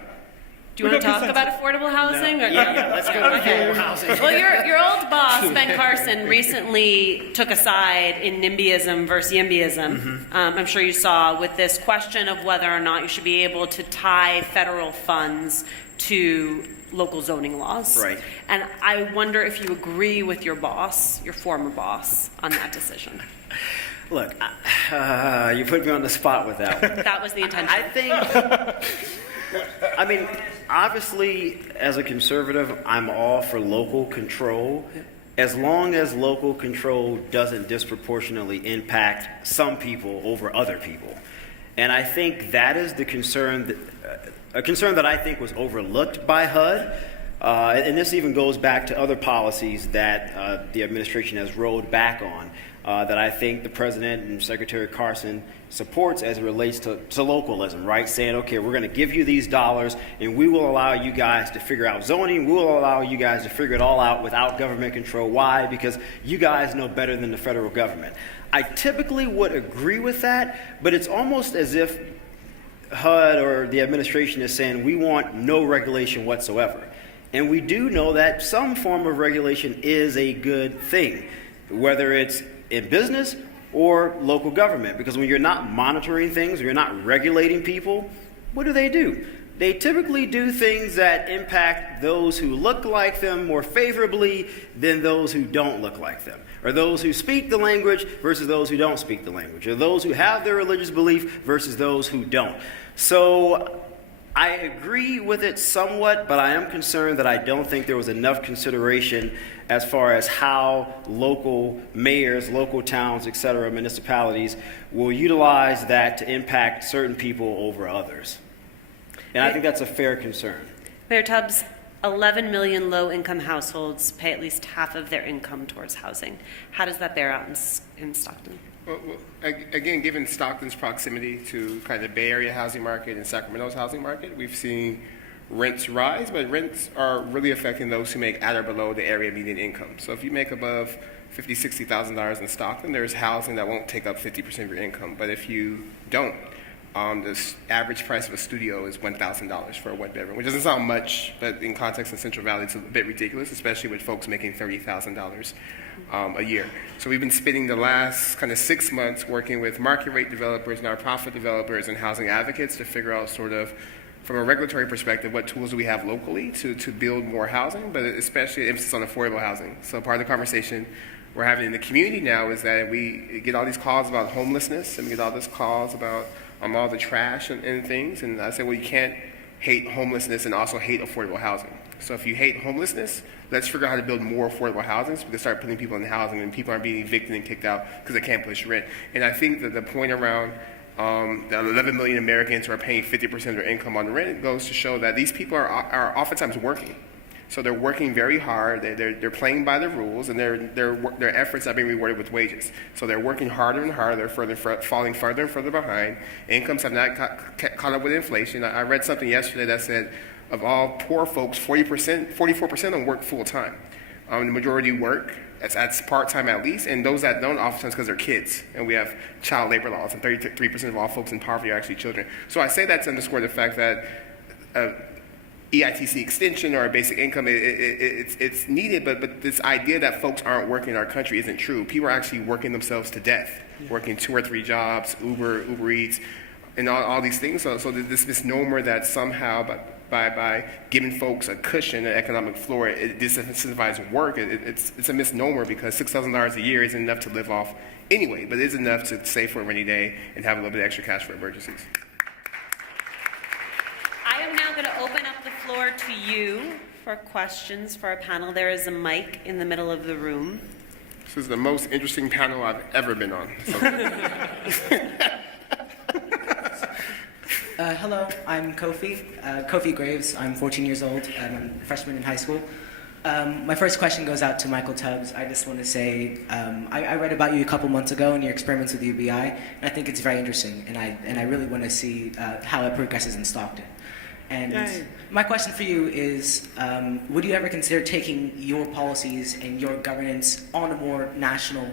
Do you want to talk about affordable housing? No. Or Yeah, let's go to affordable housing. Well, your old boss, Ben Carson, recently took a side in NIMBYism versus YIMBYism. I'm sure you saw with this question of whether or not you should be able to tie federal funds to local zoning laws. Right. And I wonder if you agree with your boss, your former boss, on that decision. Look, you put me on the spot with that one. That was the intention. I think, I mean, obviously, as a conservative, I'm all for local control, as long as local control doesn't disproportionately impact some people over other people. And I think that is the concern, a concern that I think was overlooked by HUD. And this even goes back to other policies that the administration has rolled back on, that I think the President and Secretary Carson supports as it relates to localism, right? Saying, okay, we're going to give you these dollars and we will allow you guys to figure out zoning. We will allow you guys to figure it all out without government control. Why? Because you guys know better than the federal government. I typically would agree with that, but it's almost as if HUD or the administration is saying we want no regulation whatsoever. And we do know that some form of regulation is a good thing, whether it's in business or local government, because when you're not monitoring things, or you're not regulating people, what do? They typically do things that impact those who look like them more favorably than those who don't look like them, or those who speak the language versus those who don't speak the language, or those who have their religious belief versus those who don't. So I agree with it somewhat, but I am concerned that I don't think there was enough consideration as far as how local mayors, local towns, et cetera, municipalities will utilize that to impact certain people over others. And I think that's a fair concern. Mayor Tubbs, 11 million low-income households pay at least half of their income towards housing. How does that bear out in Stockton? Well, again, given Stockton's proximity to kind of the Bay Area housing market and Sacramento's housing market, we've seen rents rise, but rents are really affecting those who make at or below the area median income. So if you make above $50,000, $60,000 in Stockton, there's housing that won't take up 50% of your income. But if you don't, the average price of a studio is $1,000 for a one bedroom, which doesn't sound much, but in context in Central Valley, it's a bit ridiculous, especially with folks making $30,000 a year. So we've been spending the last kind of 6 months working with market rate developers, nonprofit developers, and housing advocates to figure out sort of, from a regulatory perspective, what tools do we have locally to build more housing, but especially emphasis on affordable housing. So part of the conversation we're having in the community now is that we get all these calls about homelessness, and we get all these calls about all the trash and things, and I say, well, you can't hate homelessness and also hate affordable housing. So if you hate homelessness, let's figure out how to build more affordable housing so we can start putting people in housing and people aren't being evicted and kicked out because they can't push rent. And I think that the point around the 11 million Americans who are paying 50% of their income on rent goes to show that these people are oftentimes working. So they're working very hard, they're playing by the rules, and their efforts are being rewarded with wages. So they're working harder and harder, falling further and further behind. Incomes have not caught up with inflation. I read something yesterday that said of all poor folks, 44% of them work full-time. The majority work, that's part-time at least, and those that don't, oftentimes because they're kids. And we have child labor laws, and 33% of all folks in poverty are actually children. So I say that to underscore the fact that EITC extension or basic income, it's needed, but this idea that folks aren't working in our country isn't true. People are actually working themselves to death, working 2 or 3 jobs, Uber Eats, and all these things. So this misnomer that somehow by giving folks a cushion, an economic floor, it disincentivizes work, it's a misnomer, because $6,000 a year isn't enough to live off anyway, but it is enough to save for a rainy day and have a little bit of extra cash for emergencies. I am now going to open up the floor to you for questions for our panel. There is a mic in the middle of the room. This is the most interesting panel I've ever been on. So. Hello, I'm Kofi Graves. I'm 14 years old. I'm a freshman in high school. My first question goes out to Michael Tubbs. I just want to say, I read about you a couple months ago and your experiments with UBI, and I think it's very interesting, and I really want to see how it progresses in Stockton. And my question for you is, would you ever consider taking your policies and your governance on a more national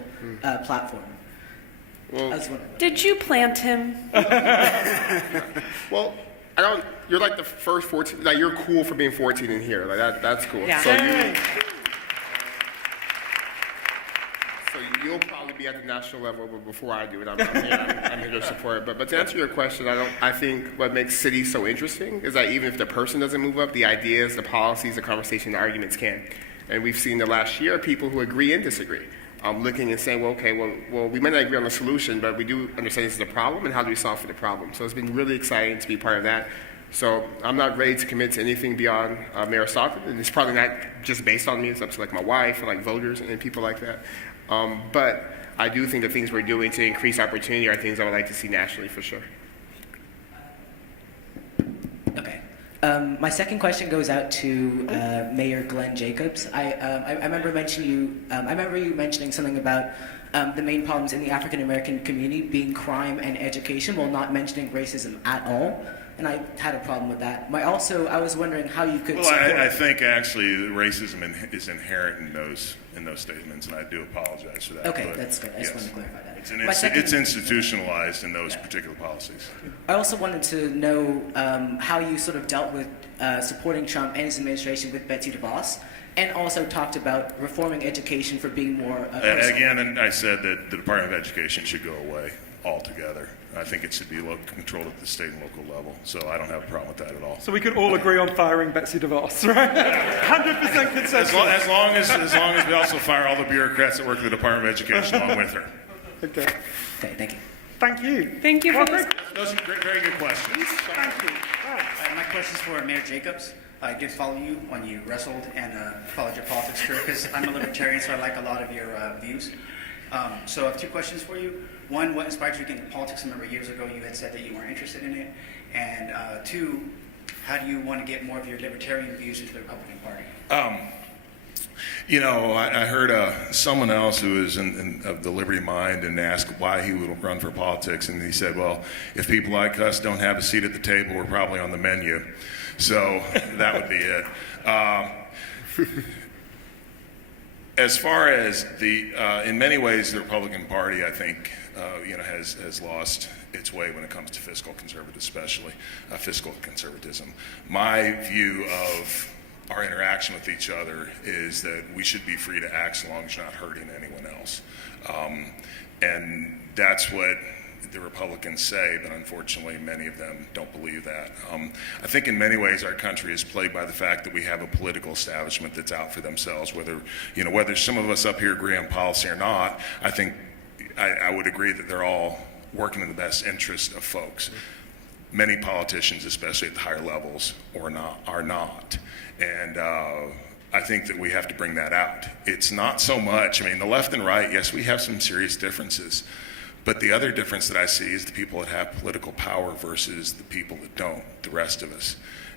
platform? Well, Did you plant him? well, you're like the first 14, like you're cool for being 14 in here. Like that's cool. Yeah. So you'll probably be at the national level before I do it. I'm here to support it. But to answer your question, I think what makes cities so interesting is that even if the person doesn't move up, the ideas, the policies, the conversation, the arguments can. And we've seen the last year people who agree and disagree. Looking and saying, well, we may not agree on the solution, but we do understand this is a problem, and how do we solve for the problem? So it's been really exciting to be part of that. So I'm not ready to commit to anything beyond Mayor Stockton, and it's probably not just based on me. It's up to like my wife and like voters and people like that. But I do think the things we're doing to increase opportunity are things I would like to see nationally for sure. Okay. My second question goes out to Mayor Glenn Jacobs. I remember you mentioning something about the main problems in the African American community being crime and education, while not mentioning racism at all. And I had a problem with that. I was wondering how you could. Well, I think actually racism is inherent in those statements, and I do apologize for that. Okay, that's good. I just wanted to clarify that. It's institutionalized in those particular policies. I also wanted to know how you sort of dealt with supporting Trump and his administration with Betsy DeVos, and also talked about reforming education for being more again, and I said that the Department of Education should go away altogether. I think it should be controlled at the state and local level, so I don't have a problem with that at all. So we could all agree on firing Betsy DeVos, right? 100% consensus. As long as we also fire all the bureaucrats that work at the Department of Education along with her. Okay. Okay, thank you. Thank you. Thank you for this. Those are very good questions. Thank you. Right. My question is for Mayor Jacobs. I did follow you when you wrestled and followed your politics career, because I'm a libertarian, so I like a lot of your views. So I have 2 questions for you. One, what inspired you to get into politics? I remember years ago you had said that you weren't interested in it. And 2, how do you want to get more of your libertarian views into the Republican Party? I heard someone else who is of the Liberty Mind and asked why he would run for politics, and he said, well, if people like us don't have a seat at the table, we're probably on the menu. So that would be it. As far as in many ways, the Republican Party, I think, has lost its way when it comes to fiscal conservatism. My view of our interaction with each other is that we should be free to act so long as you're not hurting anyone else. And that's what the Republicans say, but unfortunately many of them don't believe that. I think in many ways our country is plagued by the fact that we have a political establishment that's out for themselves, whether some of us up here agree on policy or not. I think I would agree that they're all working in the best interest of folks. Many politicians, especially at the higher levels, are not. And I think that we have to bring that out. It's not so much, the left and right, yes, we have some serious differences. But the other difference that I see is the people that have political power versus the people that don't, the rest of us.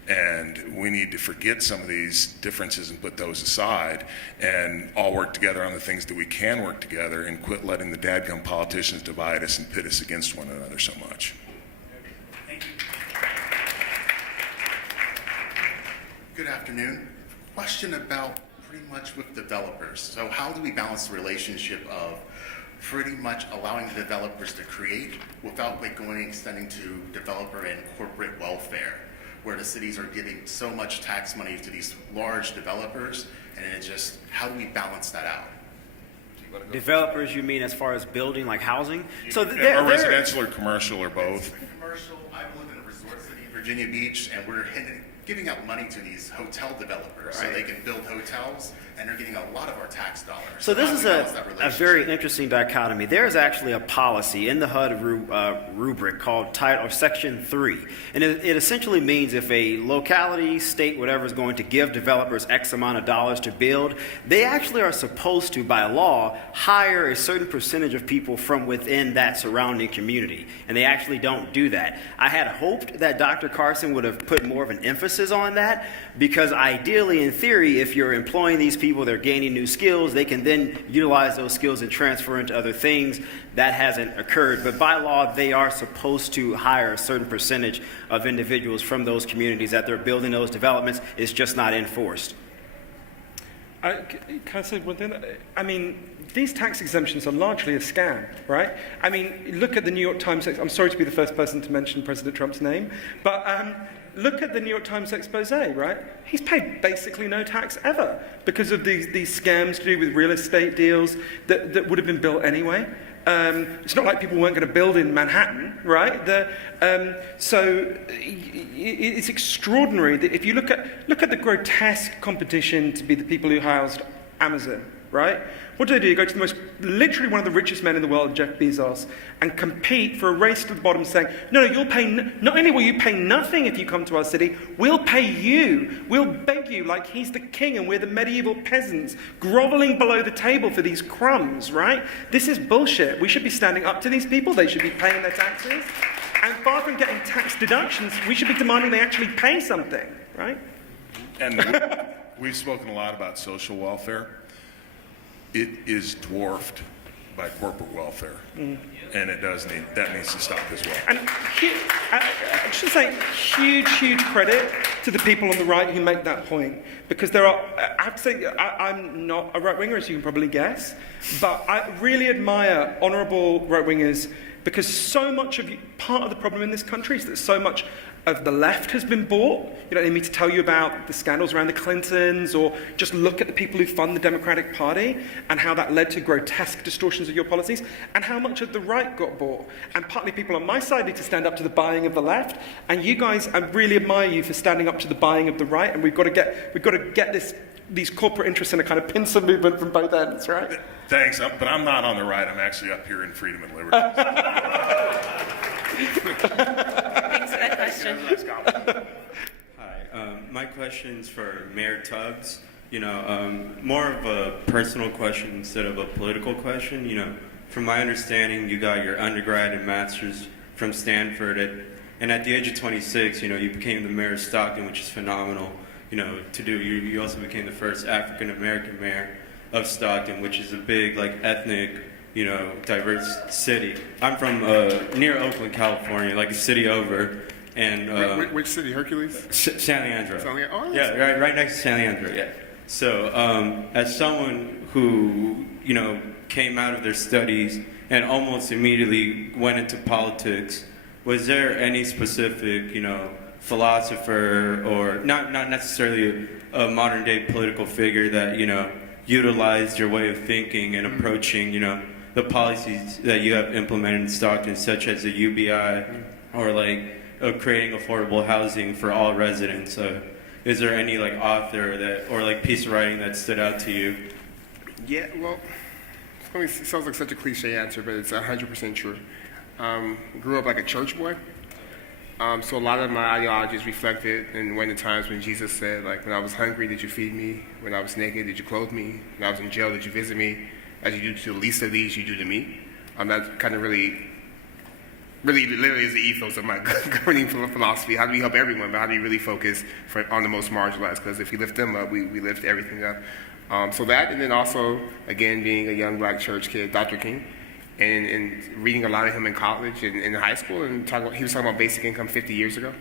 And we need to forget some of these differences and put those aside and all work together on the things that we can work together, and quit letting the dadgum politicians divide us and pit us against one another so much. Thank you. Good afternoon. Question about pretty much with developers. So how do we balance the relationship of pretty much allowing the developers to create without extending to developer and corporate welfare, where the cities are giving so much tax money to these large developers, and it's just, how do we balance that out? Developers, you mean as far as building like housing? So Or residential or commercial or both. Commercial, I live in a resort city in Virginia Beach, and we're giving out money to these hotel developers so they can build hotels, and they're getting a lot of our tax dollars. So this how do is we balance that a relationship? very interesting dichotomy. There's actually a policy in the HUD rubric called Section 3. And it essentially means if a locality, state, whatever is going to give developers X amount of dollars to build, they actually are supposed to, by law, hire a certain percentage of people from within that surrounding community. And they actually don't do that. I had hoped that Dr. Carson would have put more of an emphasis on that, because ideally, in theory, if you're employing these people, they're gaining new skills, they can then utilize those skills and transfer into other things. That hasn't occurred, but by law, they are supposed to hire a certain percentage of individuals from those communities that they're building those developments. It's just not enforced. Can I say one thing? I mean, these tax exemptions are largely a scam, right? I mean, look at the New York Times. I'm sorry to be the first person to mention President Trump's name, but look at the New York Times expose, right? He's paid basically no tax ever because of these scams to do with real estate deals that would have been built anyway. It's not like people weren't going to build in Manhattan, right? So it's extraordinary that if you look at the grotesque competition to be the people who housed Amazon, right? What do? You go to literally one of the richest men in the world, Jeff Bezos, and compete for a race to the bottom, saying, no, you'll pay, not only will you pay nothing if you come to our city, we'll pay you, we'll beg you like he's the king and we're the medieval peasants, groveling below the table for these crumbs, right? This is bullshit. We should be standing up to these people. They should be paying their taxes. And far from getting tax deductions, we should be demanding they actually pay something, right? And we've spoken a lot about social welfare. It is dwarfed by corporate welfare, and that needs to stop as well. And I should say huge credit to the people on the right who make that point, because there are, I have to say, I'm not a right-winger, as you can probably guess, but I really admire honourable right-wingers, because so much of part of the problem in this country is that so much of the left has been bought. You don't need me to tell you about the scandals around the Clintons, or just look at the people who fund the Democratic Party and how that led to grotesque distortions of your policies, and how much of the right got bought. And partly people on my side need to stand up to the buying of the left, and you guys, I really admire you for standing up to the buying of the right, and we've got to get these corporate interests in a kind of pincer movement from both ends, right? Thanks, but I'm not on the right. I'm actually up here in freedom and liberty. Thanks for that question. Hi, my question's for Mayor Tubbs. More of a personal question instead of a political question. From my understanding, you got your undergrad and master's from Stanford, and at the age of 26, you became the mayor of Stockton, which is phenomenal. To do. You also became the first African American mayor of Stockton, which is a big, ethnic, diverse city. I'm from near Oakland, California, like a city over. And which city? Hercules? San Leandro. Oh, yeah, right next to San Leandro. Yeah. So, as someone who came out of their studies and almost immediately went into politics, was there any specific philosopher, or not necessarily a modern day political figure that utilized your way of thinking and approaching the policies that you have implemented in Stockton, such as the UBI or creating affordable housing for all residents? Is there any author or piece of writing that stood out to you? Yeah, well, it sounds like such a cliche answer, but it's 100% true. Grew up like a church boy. So a lot of my ideologies reflected in one of the times when Jesus said, when I was hungry, did you feed me? When I was naked, did you clothe me? When I was in jail, did you visit me? As you do to the least of these, you do to me. That kind of really literally is the ethos of my governing philosophy. How do we help everyone, but how do you really focus on the most marginalized? Because if we lift them up, we lift everything up. So that, and then also, again, being a young black church kid, Dr. King, and reading a lot of him in college and in high school, and he was talking about basic income 50 years ago.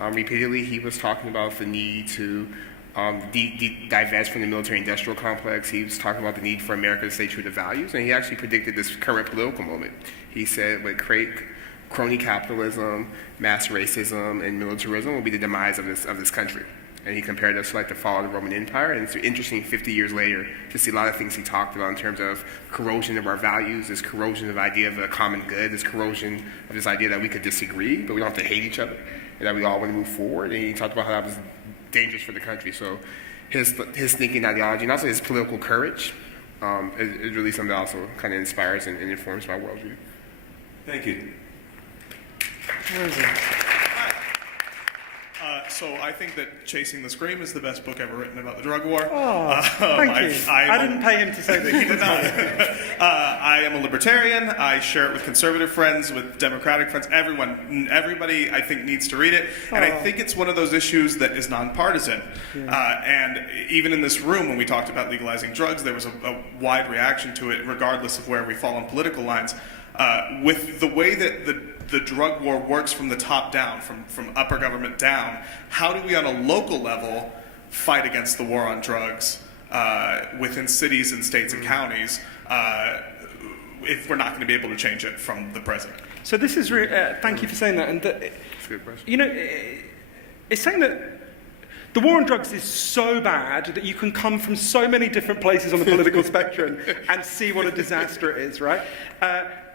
Repeatedly, he was talking about the need to divest from the military-industrial complex. He was talking about the need for America to stay true to values, and he actually predicted this current political moment. He said, with crony capitalism, mass racism, and militarism will be the demise of this country. And he compared us to like the fall of the Roman Empire. And it's interesting 50 years later to see a lot of things he talked about in terms of corrosion of our values, this corrosion of the idea of the common good, this corrosion of this idea that we could disagree, but we don't have to hate each other, and that we all want to move forward. And he talked about how that was dangerous for the country. So his thinking ideology and also his political courage is really something that also kind of inspires and informs my worldview. Thank you. So I think that Chasing the Scream is the best book ever written about the drug war. Thank you. I didn't pay him to say that. He did not. I am a libertarian. I share it with conservative friends, with Democratic friends. Everybody, I think, needs to read it. And I think it's one of those issues that is nonpartisan. And even in this room, when we talked about legalizing drugs, there was a wide reaction to it, regardless of where we fall on political lines. With the way that the drug war works from the top down, from upper government down, how do we on a local level fight against the war on drugs within cities and states and counties if we're not going to be able to change it from the president? So this is thank you for saying that. And That's a good question. you know, it's saying that the war on drugs is so bad that you can come from so many different places on the political spectrum and see what a disaster it is, right?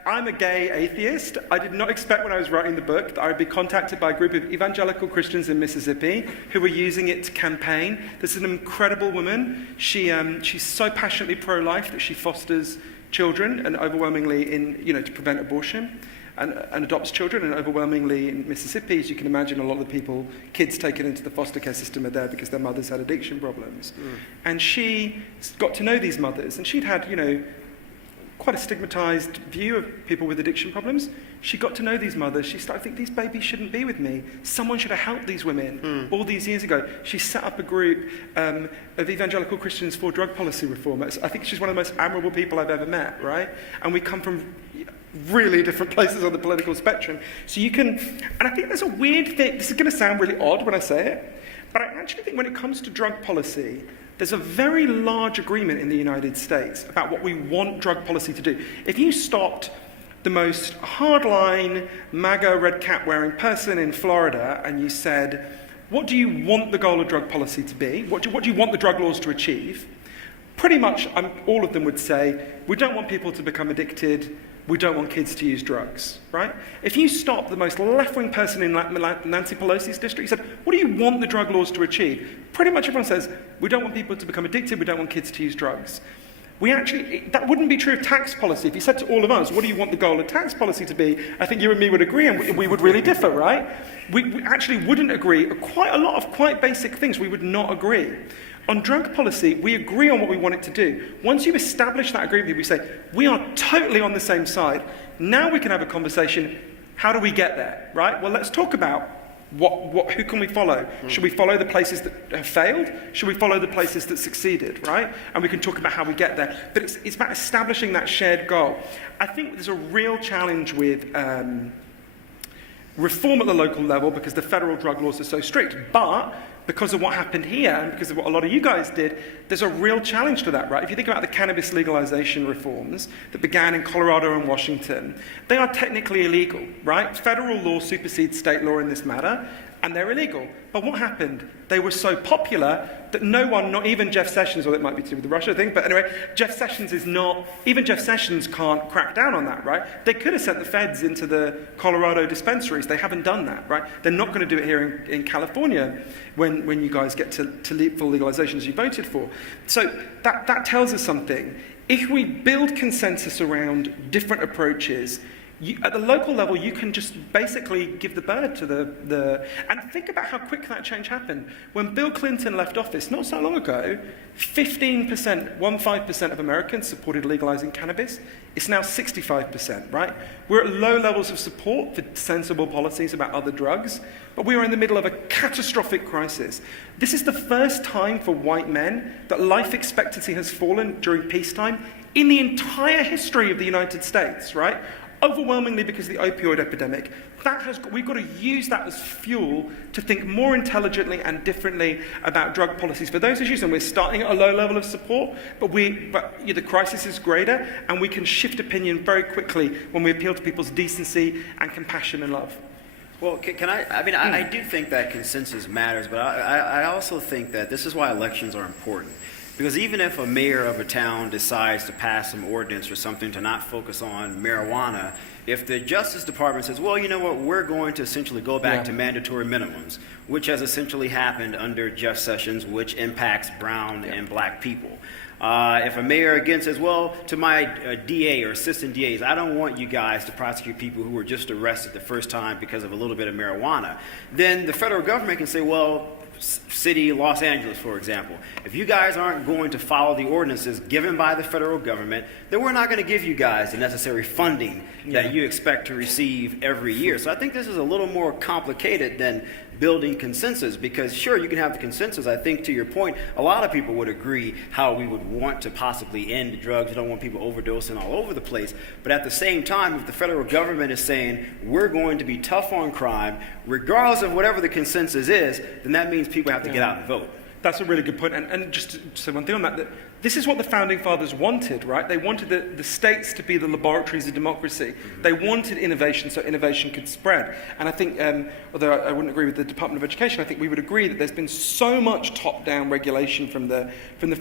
I'm a gay atheist. I did not expect when I was writing the book that I would be contacted by a group of evangelical Christians in Mississippi who were using it to campaign. This is an incredible woman. She's so passionately pro-life that she fosters children, and overwhelmingly to prevent abortion, and adopts children, and overwhelmingly in Mississippi, as you can imagine, a lot of the kids taken into the foster care system are there because their mothers had addiction problems. And she got to know these mothers, and she'd had, quite a stigmatized view of people with addiction problems. She got to know these mothers. She started to think, these babies shouldn't be with me. Someone should have helped these women all these years ago. She set up a group of evangelical Christians for drug policy reform. I think she's one of the most admirable people I've ever met, right? And we come from really different places on the political spectrum. So you can, and I think there's a weird thing, this is going to sound really odd when I say it, but I actually think when it comes to drug policy, there's a very large agreement in the United States about what we want drug policy to do. If you stopped the most hardline, MAGA red cap wearing person in Florida and you said, what do you want the goal of drug policy to be? What do you want the drug laws to achieve? Pretty much all of them would say, we don't want people to become addicted, we don't want kids to use drugs, right? If you stop the most left-wing person in Nancy Pelosi's district, you said, what do you want the drug laws to achieve? Pretty much everyone says, we don't want people to become addicted, we don't want kids to use drugs. That wouldn't be true of tax policy. If you said to all of us, what do you want the goal of tax policy to be? I think you and me would agree, and we would really differ, right? We actually wouldn't agree. Quite a lot of quite basic things we would not agree. On drug policy, we agree on what we want it to do. Once you establish that agreement, we say, we are totally on the same side. Now we can have a conversation, how do we get there, right? Well, let's talk about who can we follow? Should we follow the places that have failed? Should we follow the places that succeeded, right? And we can talk about how we get there. But it's about establishing that shared goal. I think there's a real challenge with reform at the local level because the federal drug laws are so strict. But because of what happened here and because of what a lot of you guys did, there's a real challenge to that, right? If you think about the cannabis legalization reforms that began in Colorado and Washington, they are technically illegal, right? Federal law supersedes state law in this matter, and they're illegal. But what happened? They were so popular that no one, not even Jeff Sessions, or it might be to do with the Russia thing, but anyway, Jeff Sessions can't crack down on that, right? They could have sent the feds into the Colorado dispensaries. They haven't done that, right? They're not going to do it here in California when you guys get to full legalization as you voted for. So that tells us something. If we build consensus around different approaches, at the local level, you can just basically give the bird to and think about how quick that change happened. When Bill Clinton left office, not so long ago, 15% of Americans supported legalizing cannabis. It's now 65%, right? We're at low levels of support for sensible policies about other drugs, but we are in the middle of a catastrophic crisis. This is the first time for white men that life expectancy has fallen during peacetime in the entire history of the United States, right? overwhelmingly because of the opioid epidemic. We've got to use that as fuel to think more intelligently and differently about drug policies for those issues. And we're starting at a low level of support, but the crisis is greater, and we can shift opinion very quickly when we appeal to people's decency and compassion and love. Well, I do think that consensus matters, but I also think that this is why elections are important. Because even if a mayor of a town decides to pass some ordinance or something to not focus on marijuana, if the Justice Department says, well, you know what, we're going to essentially go back to mandatory minimums, which has essentially happened under Jeff Sessions, which impacts brown and black people. If a mayor again says, well, to my DA or assistant DAs, I don't want you guys to prosecute people who were just arrested the first time because of a little bit of marijuana, then the federal government can say, well, city Los Angeles, for example, if you guys aren't going to follow the ordinances given by the federal government, then we're not going to give you guys the necessary funding that you expect to receive every year. So I think this is a little more complicated than building consensus, because sure, you can have the consensus. I think to your point, a lot of people would agree how we would want to possibly end drugs. We don't want people overdosing all over the place. But at the same time, if the federal government is saying we're going to be tough on crime, regardless of whatever the consensus is, then that means people have to get out and vote. That's a really good point. And just to say one thing on that this is what the Founding Fathers wanted, right? They wanted the states to be the laboratories of democracy. They wanted innovation so innovation could spread. And I think, although I wouldn't agree with the Department of Education, I think we would agree that there's been so much top-down regulation from the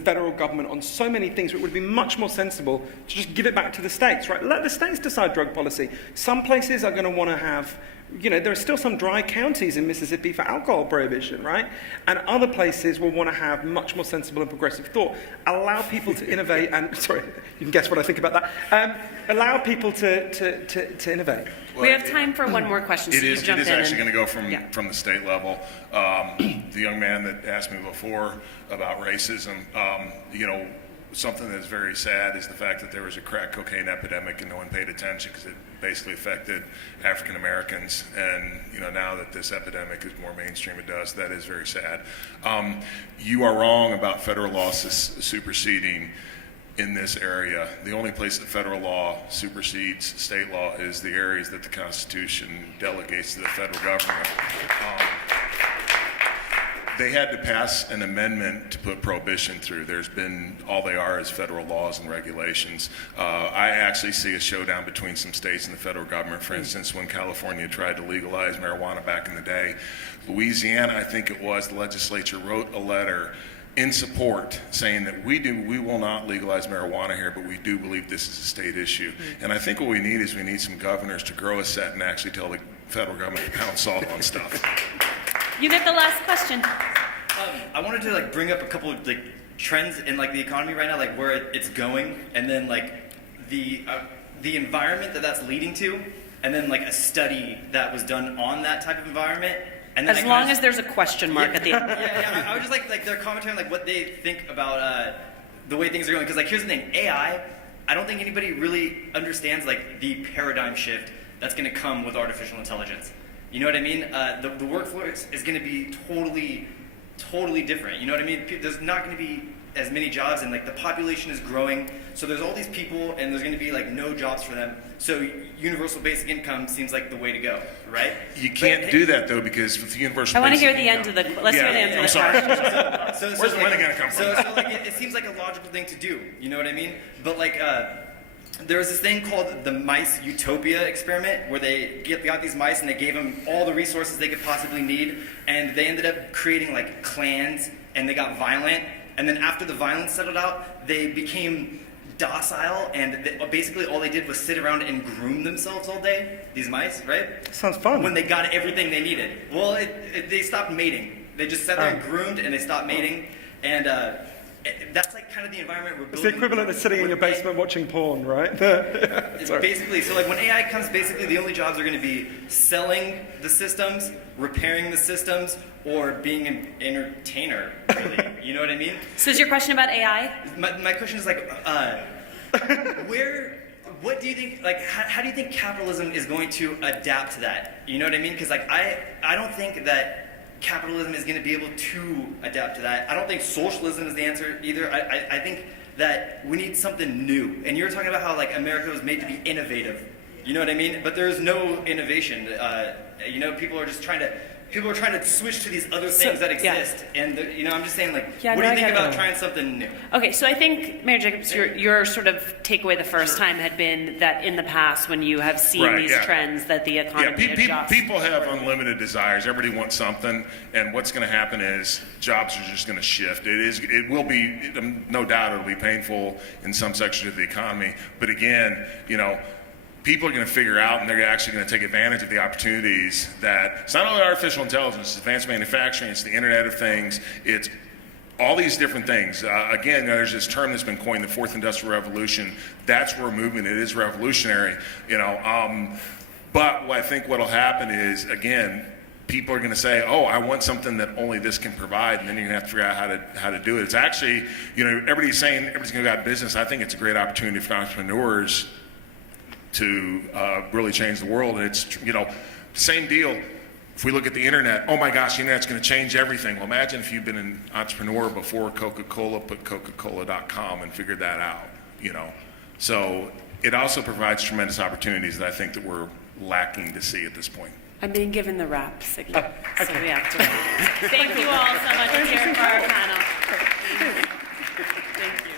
federal government on so many things, it would be much more sensible to just give it back to the states, right? Let the states decide drug policy. Some places are going to want to have, there are still some dry counties in Mississippi for alcohol prohibition, right? And other places will want to have much more sensible and progressive thought. Allow people to innovate, and sorry, you can guess what I think about that. Allow people to innovate. We have time for one more question. So It is actually going to go from the state level. The young man that asked me before about racism, something that's very sad is the fact that there was a crack cocaine epidemic and no one paid attention because it basically affected African Americans. And now that this epidemic is more mainstream, it does. That is very sad. You are wrong about federal law superseding in this area. The only place that federal law supersedes state law is the areas that the Constitution delegates to the federal government. They had to pass an amendment to put prohibition through. There's been, all they are is federal laws and regulations. I actually see a showdown between some states and the federal government. For instance, when California tried to legalize marijuana back in the day, Louisiana, I think it was, the legislature wrote a letter in support saying that we will not legalize marijuana here, but we do believe this is a state issue. And I think what we need is some governors to grow a set and actually tell the federal government to pound salt on stuff. You get the last question. I wanted to bring up a couple of trends in the economy right now, where it's going, and then the environment that's leading to, and then a study that was done on that type of environment. And then as long as there's a question mark at the end. Yeah. I would just like their commentary on what they think about the way things are going. Because here's the thing, AI, I don't think anybody really understands the paradigm shift that's going to come with artificial intelligence. You know what I mean? The workforce is going to be totally different. You know what I mean? There's not going to be as many jobs, and the population is growing. So there's all these people, and there's going to be no jobs for them. So universal basic income seems like the way to go, right? You can't do that though, because with the universal. I want to basic hear the end of the. Let's hear the end of the question. Where's the money going to come from? So it seems like a logical thing to do. You know what I mean? But there was this thing called the mice Utopia experiment, where they got these mice and they gave them all the resources they could possibly need, and they ended up creating clans, and they got violent. And then after the violence settled out, they became docile, and basically all they did was sit around and groom themselves all day, these mice, right? Sounds fun. When they got everything they needed. Well, they stopped mating. They just sat there and groomed, and they stopped mating. And that's kind of the environment we're building. It's the equivalent of sitting in your basement watching porn, right? Basically, so when AI comes, basically the only jobs are going to be selling the systems, repairing the systems, or being an entertainer, really. You know what I mean? So is your question about AI? My question is what do you think, how do you think capitalism is going to adapt to that? You know what I mean? Because I don't think that capitalism is going to be able to adapt to that. I don't think socialism is the answer either. I think that we need something new. And you were talking about how America was made to be innovative. You know what I mean? But there's no innovation. You know, people are trying to switch to these other things that exist. And you know, I'm just saying, like, Yeah, what no, do I you think get about that. trying something new? Okay, so I think, Mayor Jacobs, your sort of takeaway the first time had been that in the past, when you have seen Right, these yeah. trends, that the economy adjusts. People have unlimited desires. Everybody wants something, and what's going to happen is jobs are just going to shift. It will be, no doubt, it'll be painful in some sections of the economy. But again, you know, people are going to figure out, and they're actually going to take advantage of the opportunities that it's not only artificial intelligence, it's advanced manufacturing, it's the Internet of Things, it's all these different things. Again, there's this term that's been coined, the Fourth Industrial Revolution. That's where we're moving. It is revolutionary, you know. But I think what'll happen is, again, people are going to say, "Oh, I want something that only this can provide," and then you're going to have to figure out how to do it. It's actually, you know, everybody's saying everybody's going to go out of business. I think it's a great opportunity for entrepreneurs to really change the world. And it's, you know, same deal. If we look at the internet, oh my gosh, the internet's going to change everything. Well, imagine if you've been an entrepreneur before Coca-Cola put Coca-Cola.com and figured that out, you know. So it also provides tremendous opportunities that I think that we're lacking to see at this point. I'm being given the wrap signal, so we have to. Thank you all so much. Let's hear it for our panel. Thank you.